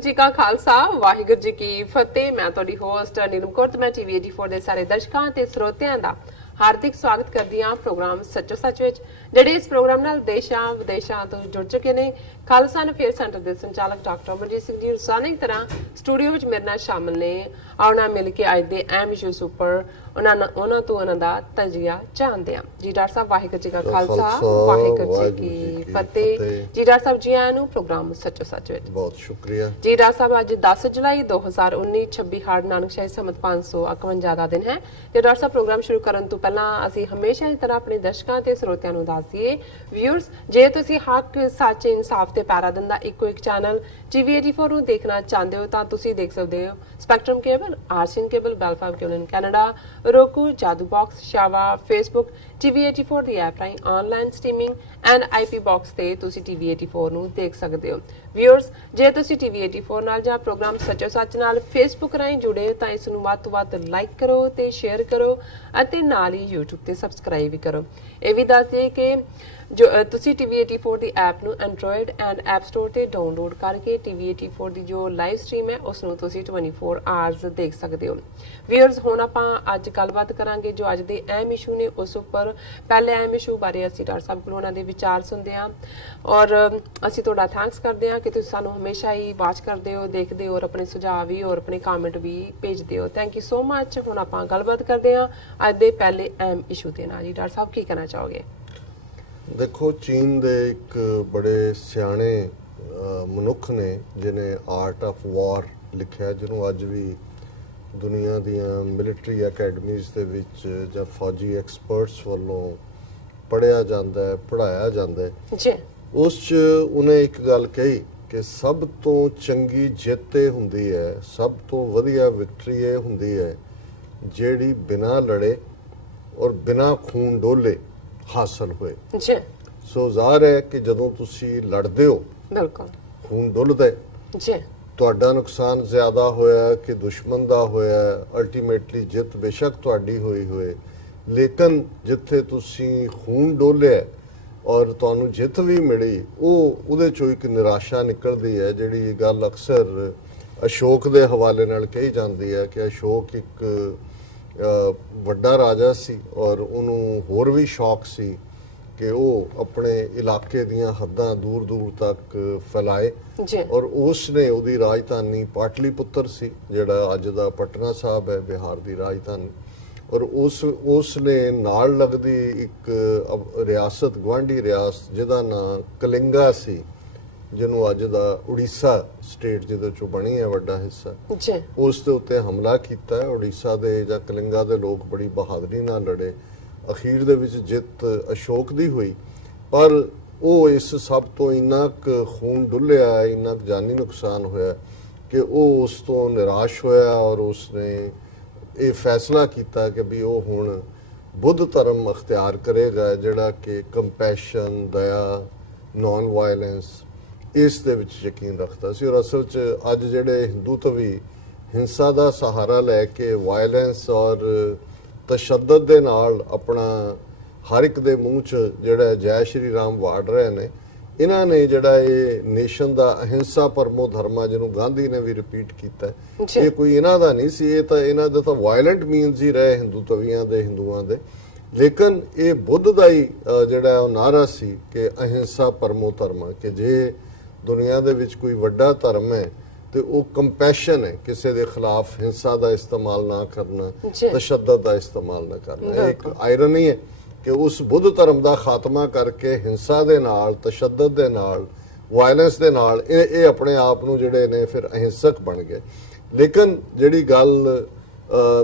जी का खालसा वाहिगुरू जी की फतेह। मैं तुहाडी होस्ट नीलम कौर ते मैं टीवी 84 ਦੇ ਸਾਰੇ ਦਰਸ਼ਕਾਂ ਤੇ ਸਰੋਤਿਆਂ ਦਾ ਹਾਰਦਿਕ ਸਵਾਗਤ ਕਰਦੀ ਹਾਂ ਪ੍ਰੋਗਰਾਮ ਸੱਚੋ ਸੱਚ ਵਿੱਚ। ਜਿਹੜੇ ਇਸ ਪ੍ਰੋਗਰਾਮ ਨਾਲ ਦੇਸ਼ਾਂ ਵਿਦੇਸ਼ਾਂ ਤੋਂ ਜੁੜ ਚੁੱਕੇ ਨੇ। ਖਾਲਸਾ ਅਫੇਅਰ ਸੈਂਟਰ ਦੇ ਸੰਚਾਲਕ ਡਾਕਟਰ ਅਮਰਜੀਤ ਸਿੰਘ ਜੀ ਰੋਜ਼ਾਨਾ ਤਰ੍ਹਾਂ ਸਟੂਡੀਓ ਵਿੱਚ ਮੇਰੇ ਨਾਲ ਸ਼ਾਮਲ ਨੇ। ਆਉਣਾ ਮਿਲ ਕੇ ਅੱਜ ਦੇ ਅਹਿਮ ਇਸ਼ੂਜ਼ ਉੱਪਰ ਉਹਨਾਂ ਤੋਂ ਦਾ ਤਜੀਆ ਜਾਣਦੇ ਹਾਂ। ਜੀ ਡਾਕਟਰ ਸਾਹਿਬ ਵਾਹਿਗੁਰੂ ਜੀ ਕਾ ਖਾਲਸਾ ਵਾਹਿਗੁਰੂ ਜੀ ਕੀ ਫਤਿਹ। ਜੀ ਡਾਕਟਰ ਸਾਹਿਬ ਜੀ ਆਇਆਂ ਨੂੰ ਪ੍ਰੋਗਰਾਮ ਸੱਚੋ ਸੱਚ ਵਿੱਚ ਬਹੁਤ ਸ਼ੁਕਰੀਆ। ਜੀ ਡਾਕਟਰ ਸਾਹਿਬ ਅੱਜ 10 ਜੁਲਾਈ 2019 26 ਹਾੜ ਨਾਨਕ ਸ਼ਾਹੀ ਸਮਤ 551 ਦਾ ਦਿਨ ਹੈ। ਤੇ ਡਾਕਟਰ ਸਾਹਿਬ ਪ੍ਰੋਗਰਾਮ ਸ਼ੁਰੂ ਕਰਨ ਤੋਂ ਪਹਿਲਾਂ ਅਸੀਂ ਹਮੇਸ਼ਾ ਦੀ ਤਰ੍ਹਾਂ ਆਪਣੇ ਦਰਸ਼ਕਾਂ ਤੇ ਸਰੋਤਿਆਂ ਨੂੰ ਦੱਸ ਦਈਏ ਵਿਊਅਰਸ, ਜੇ ਤੁਸੀਂ ਹੱਕ ਸੱਚ ਇਨਸਾਫ ਤੇ ਪੈਰਾ ਦਿੰਦਾ ਇੱਕੋ ਇੱਕ ਚੈਨਲ ਟੀਵੀ 84 ਨੂੰ ਦੇਖਣਾ ਚਾਹੁੰਦੇ ਹੋ ਤਾਂ ਤੁਸੀਂ ਦੇਖ ਸਕਦੇ ਹੋ ਸਪੈਕਟਰਮ ਕੇਬਲ, ਆਰਸੀਐਨ ਕੇਬਲ, ਬੈਲਫਾਮ cable in Canada, roku, Jadoo box, ਸ਼ਾਵਾ, ਫੇਸਬੁੱਕ, ਟੀਵੀ 84 ਦੀ ਐਪ ਰਾਹੀਂ online streaming and IP box ਤੇ ਤੁਸੀਂ ਟੀਵੀ 84 ਨੂੰ ਦੇਖ ਸਕਦੇ ਹੋ। ਵਿਊਅਰਸ, ਜੇ ਤੁਸੀਂ ਟੀਵੀ 84 ਨਾਲ ਜਾਂ ਪ੍ਰੋਗਰਾਮ ਸੱਚੋ ਸੱਚ ਨਾਲ ਫੇਸਬੁੱਕ ਰਾਹੀਂ ਜੁੜੇ ਤਾਂ ਇਸ ਨੂੰ ਵੱਧ ਤੋਂ ਵੱਧ ਲਾਈਕ ਕਰੋ ਤੇ ਸ਼ੇਅਰ ਕਰੋ ਅਤੇ ਨਾਲ ਹੀ YouTube ਤੇ ਸਬਸਕ੍ਰਾਈਬ ਵੀ ਕਰੋ। ਇਹ ਵੀ ਦੱਸ ਦਈਏ ਕਿ ਜੋ ਤੁਸੀਂ ਟੀਵੀ 84 ਦੀ ਐਪ ਨੂੰ ਐਂਡਰੋਇਡ ਐਂਡ ਐਪ ਸਟੋਰ ਤੇ ਡਾਊਨਲੋਡ ਕਰਕੇ ਟੀਵੀ 84 ਦੀ ਜੋ ਲਾਈਵ ਸਟ੍ਰੀਮ ਹੈ ਉਸ ਨੂੰ ਤੁਸੀਂ 24 ਆਵਰਸ ਦੇਖ ਸਕਦੇ ਹੋ। ਵਿਊਅਰਸ, ਹੁਣ ਆਪਾਂ ਅੱਜ ਗੱਲਬਾਤ ਕਰਾਂਗੇ ਜੋ ਅੱਜ ਦੇ ਅਹਿਮ ਇਸ਼ੂ ਨੇ ਉਸ ਉੱਪਰ। ਪਹਿਲੇ ਅਹਿਮ ਇਸ਼ੂ ਬਾਰੇ ਅਸੀਂ ਡਾਕਟਰ ਸਾਹਿਬ ਕੋਲੋਂ ਉਹਨਾਂ ਦੇ ਵਿਚਾਰ ਸੁਣਦੇ ਹਾਂ ਔਰ ਅਸੀਂ ਤੁਹਾਡਾ ਥੈਂਕਸ ਕਰਦੇ ਹਾਂ ਕਿ ਤੁਸੀਂ ਸਾਨੂੰ ਹਮੇਸ਼ਾ ਹੀ ਵਾਚ ਕਰਦੇ ਹੋ, ਦੇਖਦੇ ਹੋ ਔਰ ਆਪਣੇ ਸੁਝਾਅ ਵੀ ਔਰ ਆਪਣੇ ਕਮੈਂਟ ਵੀ ਭੇਜਦੇ ਹੋ। Thank you so much. ਹੁਣ ਆਪਾਂ ਗੱਲਬਾਤ ਕਰਦੇ ਹਾਂ ਅੱਜ ਦੇ ਪਹਿਲੇ ਅਹਿਮ ਇਸ਼ੂ ਦੇ ਨਾਲ। ਜੀ ਡਾਕਟਰ ਸਾਹਿਬ ਕੀ ਕਹਿਣਾ ਚਾਹੋਗੇ? ਦੇਖੋ, ਚੀਨ ਦੇ ਇੱਕ ਬੜੇ ਸਿਆਣੇ ਮਨੁੱਖ ਨੇ ਜਿਹਨੇ ਆਰਟ ਆਫ ਵਾਰ ਲਿਖਿਆ, ਜਿਹਨੂੰ ਅੱਜ ਵੀ ਦੁਨੀਆ ਦੀਆਂ ਮਿਲਟਰੀ ਅਕੈਡਮੀਜ਼ ਦੇ ਵਿੱਚ ਜਾਂ ਫੌਜੀ ਐਕਸਪਰਟਸ ਵੱਲੋਂ ਪੜ੍ਹਿਆ ਜਾਂਦਾ ਹੈ, ਪੜ੍ਹਾਇਆ ਜਾਂਦਾ ਹੈ ਜੀ। ਉਸ 'ਚ ਉਹਨੇ ਇੱਕ ਗੱਲ ਕਹੀ ਕਿ ਸਭ ਤੋਂ ਚੰਗੀ ਜਿੱਤ ਇਹ ਹੁੰਦੀ ਹੈ, ਸਭ ਤੋਂ ਵਧੀਆ ਵਿਕਟਰੀ ਇਹ ਹੁੰਦੀ ਹੈ ਜਿਹੜੀ ਬਿਨਾਂ ਲੜੇ ਔਰ ਬਿਨਾਂ ਖੂਨ ਡੋਲੇ ਹਾਸਲ ਹੋਏ ਜੀ। ਸੋ ਜ਼ਾਹਰ ਹੈ ਕਿ ਜਦੋਂ ਤੁਸੀਂ ਲੜਦੇ ਹੋ, ਬਿਲਕੁਲ ਖੂਨ ਡੁੱਲਦਾ ਜੀ, ਤੁਹਾਡਾ ਨੁਕਸਾਨ ਜ਼ਿਆਦਾ ਹੋਇਆ ਕਿ ਦੁਸ਼ਮਣ ਦਾ ਹੋਇਆ, ਅਲਟੀਮੇਟਲੀ ਜਿੱਤ ਬੇਸ਼ੱਕ ਤੁਹਾਡੀ ਹੋਈ ਹੋਏ, ਲੇਕਿਨ ਜਿੱਥੇ ਤੁਸੀਂ ਖੂਨ ਡੋਲਿਆ ਔਰ ਤੁਹਾਨੂੰ ਜਿੱਤ ਵੀ ਮਿਲੀ ਉਹਦੇ ਚੋਂ ਇੱਕ ਨਿਰਾਸ਼ਾ ਨਿਕਲਦੀ ਹੈ। ਜਿਹੜੀ ਗੱਲ ਅਕਸਰ ਅਸ਼ੋਕ ਦੇ ਹਵਾਲੇ ਨਾਲ ਕਹੀ ਜਾਂਦੀ ਹੈ ਕਿ ਅਸ਼ੋਕ ਇੱਕ ਵੱਡਾ ਰਾਜਾ ਸੀ ਔਰ ਉਹਨੂੰ ਹੋਰ ਵੀ ਸ਼ੌਕ ਸੀ ਕਿ ਉਹ ਆਪਣੇ ਇਲਾਕੇ ਦੀਆਂ ਹੱਦਾਂ ਦੂਰ ਦੂਰ ਤੱਕ ਫੈਲਾਏ ਔਰ ਉਸ ਨੇ ਉਹਦੀ ਰਾਜਧਾਨੀ ਪਾਟਲੀਪੁੱਤਰ ਸੀ, ਜਿਹੜਾ ਅੱਜ ਦਾ ਪਟਨਾ ਸਾਹਿਬ ਹੈ, ਬਿਹਾਰ ਦੀ ਰਾਜਧਾਨੀ। ਔਰ ਉਸ ਨੇ ਨਾਲ ਲੱਗਦੀ ਇੱਕ ਰਿਆਸਤ, ਗੁਆਂਢੀ ਰਿਆਸਤ ਜਿਹਦਾ ਨਾਂ ਕਲਿੰਗਾ ਸੀ, ਜਿਹਨੂੰ ਅੱਜ ਦਾ ਉੜੀਸਾ ਸਟੇਟ ਜਿਹਦੇ ਚੋਂ ਬਣੀ ਹੈ ਵੱਡਾ ਹਿੱਸਾ, ਉਸ ਦੇ ਉੱਤੇ ਹਮਲਾ ਕੀਤਾ। ਉੜੀਸਾ ਦੇ ਜਾਂ ਕਲਿੰਗਾ ਦੇ ਲੋਕ ਬੜੀ ਬਹਾਦਰੀ ਨਾਲ ਲੜੇ। ਅਖੀਰ ਦੇ ਵਿੱਚ ਜਿੱਤ ਅਸ਼ੋਕ ਦੀ ਹੋਈ, ਪਰ ਉਹ ਇਸ ਸਭ ਤੋਂ ਇੰਨਾ ਕੁ ਖੂਨ ਡੁੱਲਿਆ, ਇੰਨਾ ਕੁ ਜਾਨੀ ਨੁਕਸਾਨ ਹੋਇਆ ਕਿ ਉਹ ਉਸ ਤੋਂ ਨਿਰਾਸ਼ ਹੋਇਆ ਔਰ ਉਸ ਨੇ ਇਹ ਫੈਸਲਾ ਕੀਤਾ ਕਿ ਵੀ ਉਹ ਹੁਣ ਬੁੱਧ ਧਰਮ ਅਖਤਿਆਰ ਕਰੇਗਾ, ਜਿਹੜਾ ਕਿ ਕੰਪੈਸ਼ਨ, ਦਇਆ, ਨਾਨ ਵਾਇਲੈਂਸ, ਇਸ ਦੇ ਵਿੱਚ ਯਕੀਨ ਰੱਖਦਾ ਸੀ। ਔਰ ਅਸਲ 'ਚ ਅੱਜ ਜਿਹੜੇ ਹਿੰਦੂਤਵੀ ਹਿੰਸਾ ਦਾ ਸਹਾਰਾ ਲੈ ਕੇ ਵਾਇਲੈਂਸ ਔਰ ਤਸ਼ੱਦਦ ਦੇ ਨਾਲ ਆਪਣਾ ਹਰ ਇੱਕ ਦੇ ਮੂੰਹ 'ਚ ਜਿਹੜਾ ਜੈ ਸ਼੍ਰੀ ਰਾਮ ਵਾੜ ਰਹੇ ਨੇ, ਇਹਨਾਂ ਨੇ ਜਿਹੜਾ ਇਹ ਨੇਸ਼ਨ ਦਾ ਅਹਿੰਸਾ ਪਰਮੋ ਧਰਮਾ ਜਿਹਨੂੰ ਗਾਂਧੀ ਨੇ ਵੀ ਰਿਪੀਟ ਕੀਤਾ, ਇਹ ਕੋਈ ਇਹਨਾਂ ਦਾ ਨਹੀਂ ਸੀ, ਇਹ ਤਾਂ ਇਹਨਾਂ ਦੇ ਤਾਂ ਵਾਇਲੈਂਟ ਮੀਨਸ ਹੀ ਰਹੇ ਹਿੰਦੂਤਵੀਆਂ ਦੇ, ਹਿੰਦੂਆਂ ਦੇ। ਲੇਕਿਨ ਇਹ ਬੁੱਧ ਦਾ ਹੀ ਜਿਹੜਾ ਉਹ ਨਾਰਾ ਸੀ ਕਿ ਅਹਿੰਸਾ ਪਰਮੋ ਧਰਮਾ, ਕਿ ਜੇ ਦੁਨੀਆ ਦੇ ਵਿੱਚ ਕੋਈ ਵੱਡਾ ਧਰਮ ਹੈ ਤੇ ਉਹ ਕੰਪੈਸ਼ਨ ਹੈ, ਕਿਸੇ ਦੇ ਖਿਲਾਫ ਹਿੰਸਾ ਦਾ ਇਸਤੇਮਾਲ ਨਾ ਕਰਨਾ, ਤਸ਼ੱਦਦ ਦਾ ਇਸਤੇਮਾਲ ਨਾ ਕਰਨਾ। ਇੱਕ ਆਇਰਨੀ ਹੈ ਕਿ ਉਸ ਬੁੱਧ ਧਰਮ ਦਾ ਖਾਤਮਾ ਕਰਕੇ ਹਿੰਸਾ ਦੇ ਨਾਲ, ਤਸ਼ੱਦਦ ਦੇ ਨਾਲ, ਵਾਇਲੈਂਸ ਦੇ ਨਾਲ ਇਹ ਆਪਣੇ ਆਪ ਨੂੰ ਜਿਹੜੇ ਨੇ ਫਿਰ ਅਹਿੰਸਕ ਬਣ ਗਏ। ਲੇਕਿਨ ਜਿਹੜੀ ਗੱਲ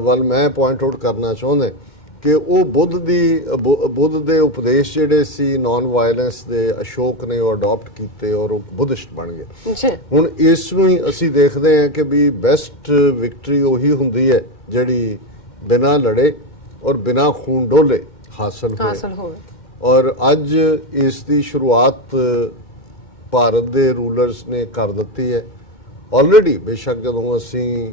ਵੱਲ ਮੈਂ ਪੁਆਇੰਟ ਆਊਟ ਕਰਨਾ ਚਾਹੁੰਦਾ ਕਿ ਉਹ ਬੁੱਧ ਦੇ ਉਪਦੇਸ਼ ਜਿਹੜੇ ਸੀ ਨਾਨ ਵਾਇਲੈਂਸ ਦੇ, ਅਸ਼ੋਕ ਨੇ ਉਹ ਅਡਾਪਟ ਕੀਤੇ ਔਰ ਉਹ ਬੁੱਧਿਸਟ ਬਣ ਗਏ। ਹੁਣ ਇਸ ਨੂੰ ਹੀ ਅਸੀਂ ਦੇਖਦੇ ਹਾਂ ਕਿ ਵੀ ਬੈਸਟ ਵਿਕਟਰੀ ਉਹੀ ਹੁੰਦੀ ਹੈ ਜਿਹੜੀ ਬਿਨਾਂ ਲੜੇ ਔਰ ਬਿਨਾਂ ਖੂਨ ਡੋਲੇ ਹਾਸਲ ਹੋਵੇ। ਔਰ ਅੱਜ ਇਸ ਦੀ ਸ਼ੁਰੂਆਤ ਭਾਰਤ ਦੇ ਰੂਲਰਸ ਨੇ ਕਰ ਦਿੱਤੀ ਹੈ ਆਲਰੇਡੀ। ਬੇਸ਼ੱਕ ਜਦੋਂ ਅਸੀਂ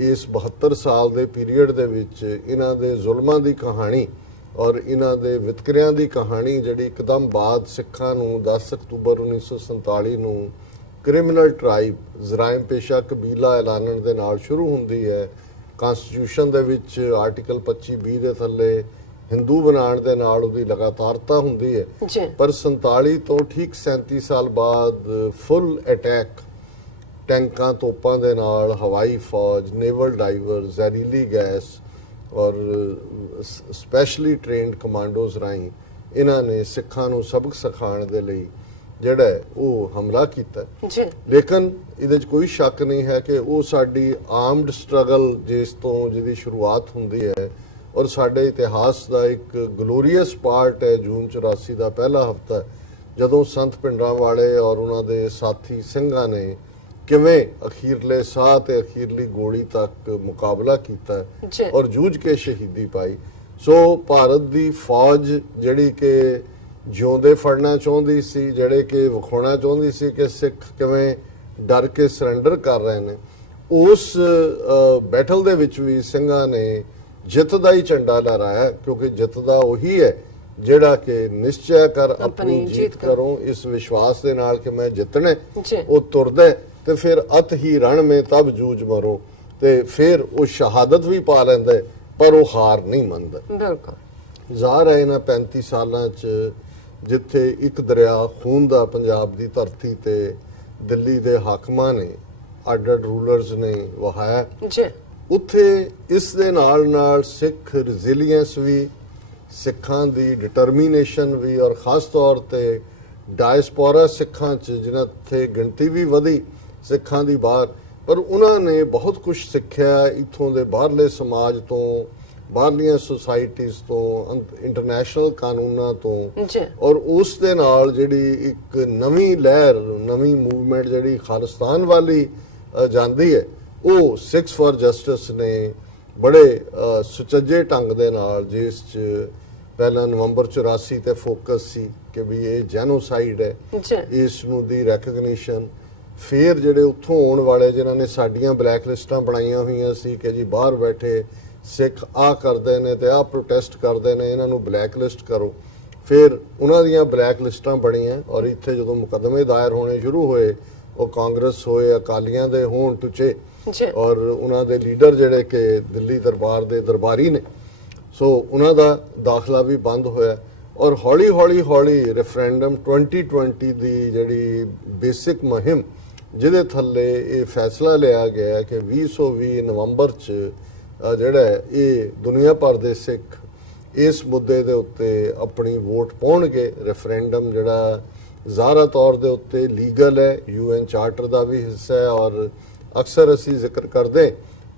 ਇਸ 72 ਸਾਲ ਦੇ ਪੀਰੀਅਡ ਦੇ ਵਿੱਚ ਇਹਨਾਂ ਦੇ ਜ਼ੁਲਮਾਂ ਦੀ ਕਹਾਣੀ ਔਰ ਇਹਨਾਂ ਦੇ ਵਿਤਕਰਿਆਂ ਦੀ ਕਹਾਣੀ ਜਿਹੜੀ ਇੱਕਦਮ ਬਾਅਦ ਸਿੱਖਾਂ ਨੂੰ 10 ਅਕਤੂਬਰ 1947 ਨੂੰ ਕ੍ਰਿਮੀਨਲ ਟ੍ਰਾਈਬ ਜਰਾਇਮ ਪੇਸ਼ਾ ਕਬੀਲਾ ਐਲਾਨਣ ਦੇ ਨਾਲ ਸ਼ੁਰੂ ਹੁੰਦੀ ਹੈ। ਕਨਸਟੀਟਿਊਸ਼ਨ ਦੇ ਵਿੱਚ ਆਰਟੀਕਲ 25(b) ਦੇ ਥੱਲੇ ਹਿੰਦੂ ਬਣਾਉਣ ਦੇ ਨਾਲ ਉਹਦੀ ਲਗਾਤਾਰਤਾ ਹੁੰਦੀ ਹੈ। ਜੀ ਪਰ 47 ਤੋਂ ਠੀਕ 37 ਸਾਲ ਬਾਅਦ ਫੁੱਲ ਅਟੈਕ ਟੈਂਕਾਂ ਤੋਪਾਂ ਦੇ ਨਾਲ, ਹਵਾਈ ਫੌਜ, ਨੇਵਲ ਡਾਈਵਰ, ਜ਼ਹਿਰੀਲੀ ਗੈਸ ਔਰ ਸਪੈਸ਼ਲੀ ਟ੍ਰੇਨਡ ਕਮਾਂਡੋਜ਼ ਰਾਹੀਂ ਇਹਨਾਂ ਨੇ ਸਿੱਖਾਂ ਨੂੰ ਸਬਕ ਸਿਖਾਉਣ ਦੇ ਲਈ ਜਿਹੜਾ ਹੈ ਉਹ ਹਮਲਾ ਕੀਤਾ। ਜੀ ਲੇਕਿਨ ਇਹਦੇ 'ਚ ਕੋਈ ਸ਼ੱਕ ਨਹੀਂ ਹੈ ਕਿ ਉਹ ਸਾਡੀ ਆਰਮਡ ਸਟਰਗਲ ਜਿਸ ਤੋਂ ਜਿਹਦੀ ਸ਼ੁਰੂਆਤ ਹੁੰਦੀ ਹੈ ਔਰ ਸਾਡੇ ਇਤਿਹਾਸ ਦਾ ਇੱਕ ਗਲੋਰੀਅਸ ਪਾਰਟ ਹੈ। ਜੂਨ 84 ਦਾ ਪਹਿਲਾ ਹਫ਼ਤਾ ਜਦੋਂ ਸੰਤ ਭਿੰਡਰਾਂਵਾਲੇ ਔਰ ਉਹਨਾਂ ਦੇ ਸਾਥੀ ਸਿੰਘਾਂ ਨੇ ਕਿਵੇਂ ਅਖੀਰਲੇ ਸਾਹ ਤੇ ਅਖੀਰਲੀ ਗੋਲੀ ਤੱਕ ਮੁਕਾਬਲਾ ਕੀਤਾ ਜੀ ਔਰ ਜੂਝ ਕੇ ਸ਼ਹੀਦੀ ਪਾਈ। ਸੋ ਭਾਰਤ ਦੀ ਫੌਜ ਜਿਹੜੀ ਕਿ ਜਿਉਂਦੇ ਫੜਨਾ ਚਾਹੁੰਦੀ ਸੀ, ਜਿਹੜੇ ਕਿ ਵਿਖਾਉਣਾ ਚਾਹੁੰਦੀ ਸੀ ਕਿ ਸਿੱਖ ਕਿਵੇਂ ਡਰ ਕੇ ਸਰੈਂਡਰ ਕਰ ਰਹੇ ਨੇ, ਉਸ ਬੈਟਲ ਦੇ ਵਿੱਚ ਵੀ ਸਿੰਘਾਂ ਨੇ ਜਿੱਤ ਦਾ ਹੀ ਝੰਡਾ ਲਹਿਰਾਇਆ, ਕਿਉਂਕਿ ਜਿੱਤ ਦਾ ਉਹੀ ਹੈ ਜਿਹੜਾ ਕਿ ਨਿਸ਼ਚੈ ਕਰ ਆਪਣੀ ਜੀਤ ਕਰੋ, ਇਸ ਵਿਸ਼ਵਾਸ ਦੇ ਨਾਲ ਕਿ ਮੈਂ ਜਿੱਤਣਾ ਉਹ ਤੁਰਦਾ ਤੇ ਫਿਰ ਅਤ ਹੀ ਰਣ ਮੇ ਤਬ ਜੂਝ ਮਰੋ, ਤੇ ਫਿਰ ਉਹ ਸ਼ਹਾਦਤ ਵੀ ਪਾ ਲੈਂਦਾ ਪਰ ਉਹ ਹਾਰ ਨਹੀਂ ਮੰਨਦਾ। ਬਿਲਕੁਲ ਜ਼ਾਹਰ ਹੈ ਇਹਨਾਂ 35 ਸਾਲਾਂ 'ਚ ਜਿੱਥੇ ਇੱਕ ਦਰਿਆ ਖੂਨ ਦਾ ਪੰਜਾਬ ਦੀ ਧਰਤੀ ਤੇ ਦਿੱਲੀ ਦੇ ਹਾਕਮਾਂ ਨੇ ਅੱਡ-ਅੱਡ ਰੂਲਰਸ ਨੇ ਵਹਾਇਆ, ਜੀ ਉੱਥੇ ਇਸ ਦੇ ਨਾਲ ਨਾਲ ਸਿੱਖ ਰੈਜ਼ਿਲੀਅੰਸ ਵੀ, ਸਿੱਖਾਂ ਦੀ ਡਿਟਰਮੀਨੇਸ਼ਨ ਵੀ ਔਰ ਖਾਸ ਤੌਰ ਤੇ ਡਾਇਸਪੋਰਾ ਸਿੱਖਾਂ 'ਚ ਜਿਨ੍ਹਾਂ ਤੇ ਗਿਣਤੀ ਵੀ ਵਧੀ ਸਿੱਖਾਂ ਦੀ ਬਾਹਰ, ਪਰ ਉਹਨਾਂ ਨੇ ਬਹੁਤ ਕੁਝ ਸਿੱਖਿਆ ਇੱਥੋਂ ਦੇ ਬਾਹਰਲੇ ਸਮਾਜ ਤੋਂ, ਬਾਹਰਲੀਆਂ ਸੁਸਾਇਟੀਜ਼ ਤੋਂ, ਇੰਟਰਨੈਸ਼ਨਲ ਕਾਨੂੰਨਾਂ ਤੋਂ, ਜੀ ਔਰ ਉਸ ਦੇ ਨਾਲ ਜਿਹੜੀ ਇੱਕ ਨਵੀਂ ਲਹਿਰ, ਨਵੀਂ ਮੂਵਮੈਂਟ ਜਿਹੜੀ ਖਾਲਿਸਤਾਨ ਵਾਲੀ ਜਾਂਦੀ ਹੈ, ਉਹ ਸਿੱਖਸ ਫॉर ਜਸਟਿਸ ਨੇ ਬੜੇ ਸੁਚੱਜੇ ਢੰਗ ਦੇ ਨਾਲ, ਜਿਸ 'ਚ ਪਹਿਲਾਂ ਨਵੰਬਰ 84 ਤੇ ਫੋਕਸ ਸੀ ਕਿ ਵੀ ਇਹ ਜੈਨੋਸਾਈਡ ਹੈ, ਜੀ ਇਸ ਨੂੰ ਦੀ ਰੈਕਗਨੀਸ਼ਨ। ਫਿਰ ਜਿਹੜੇ ਉੱਥੋਂ ਆਉਣ ਵਾਲੇ ਜਿਨ੍ਹਾਂ ਨੇ ਸਾਡੀਆਂ ਬਲੈਕ ਲਿਸਟਾਂ ਬਣਾਈਆਂ ਹੋਈਆਂ ਸੀ ਕਿ ਜੀ ਬਾਹਰ ਬੈਠੇ ਸਿੱਖ ਆ ਕਰਦੇ ਨੇ ਤੇ ਆ ਪ੍ਰੋਟੈਸਟ ਕਰਦੇ ਨੇ, ਇਹਨਾਂ ਨੂੰ ਬਲੈਕ ਲਿਸਟ ਕਰੋ, ਫਿਰ ਉਹਨਾਂ ਦੀਆਂ ਬਲੈਕ ਲਿਸਟਾਂ ਬਣੀਆਂ ਔਰ ਇੱਥੇ ਜਦੋਂ ਮੁਕੱਦਮੇ ਦਾਇਰ ਹੋਣੇ ਸ਼ੁਰੂ ਹੋਏ, ਉਹ ਕਾਂਗਰਸ ਹੋਏ, ਅਕਾਲੀਆਂ ਦੇ ਹੋਣ ਟੁੱਚੇ ਔਰ ਉਹਨਾਂ ਦੇ ਲੀਡਰ ਜਿਹੜੇ ਕਿ ਦਿੱਲੀ ਦਰਬਾਰ ਦੇ ਦਰਬਾਰੀ ਨੇ, ਸੋ ਉਹਨਾਂ ਦਾ ਦਾਖਲਾ ਵੀ ਬੰਦ ਹੋਇਆ ਔਰ ਹੌਲੀ ਹੌਲੀ ਹੌਲੀ ਰੈਫਰੈਂਡਮ 2020 ਦੀ ਜਿਹੜੀ ਬੇਸਿਕ ਮੁਹਿੰਮ ਜਿਹਦੇ ਥੱਲੇ ਇਹ ਫੈਸਲਾ ਲਿਆ ਗਿਆ ਕਿ 2020 ਨਵੰਬਰ 'ਚ ਜਿਹੜਾ ਇਹ ਦੁਨੀਆ ਭਰ ਦੇ ਸਿੱਖ ਇਸ ਮੁੱਦੇ ਦੇ ਉੱਤੇ ਆਪਣੀ ਵੋਟ ਪਾਉਣਗੇ। ਰੈਫਰੈਂਡਮ ਜਿਹੜਾ ਜ਼ਾਹਰਾ ਤੌਰ ਦੇ ਉੱਤੇ ਲੀਗਲ ਹੈ, UN ਚਾਰਟਰ ਦਾ ਵੀ ਹਿੱਸਾ ਹੈ ਔਰ ਅਕਸਰ ਅਸੀਂ ਜ਼ਿਕਰ ਕਰਦੇ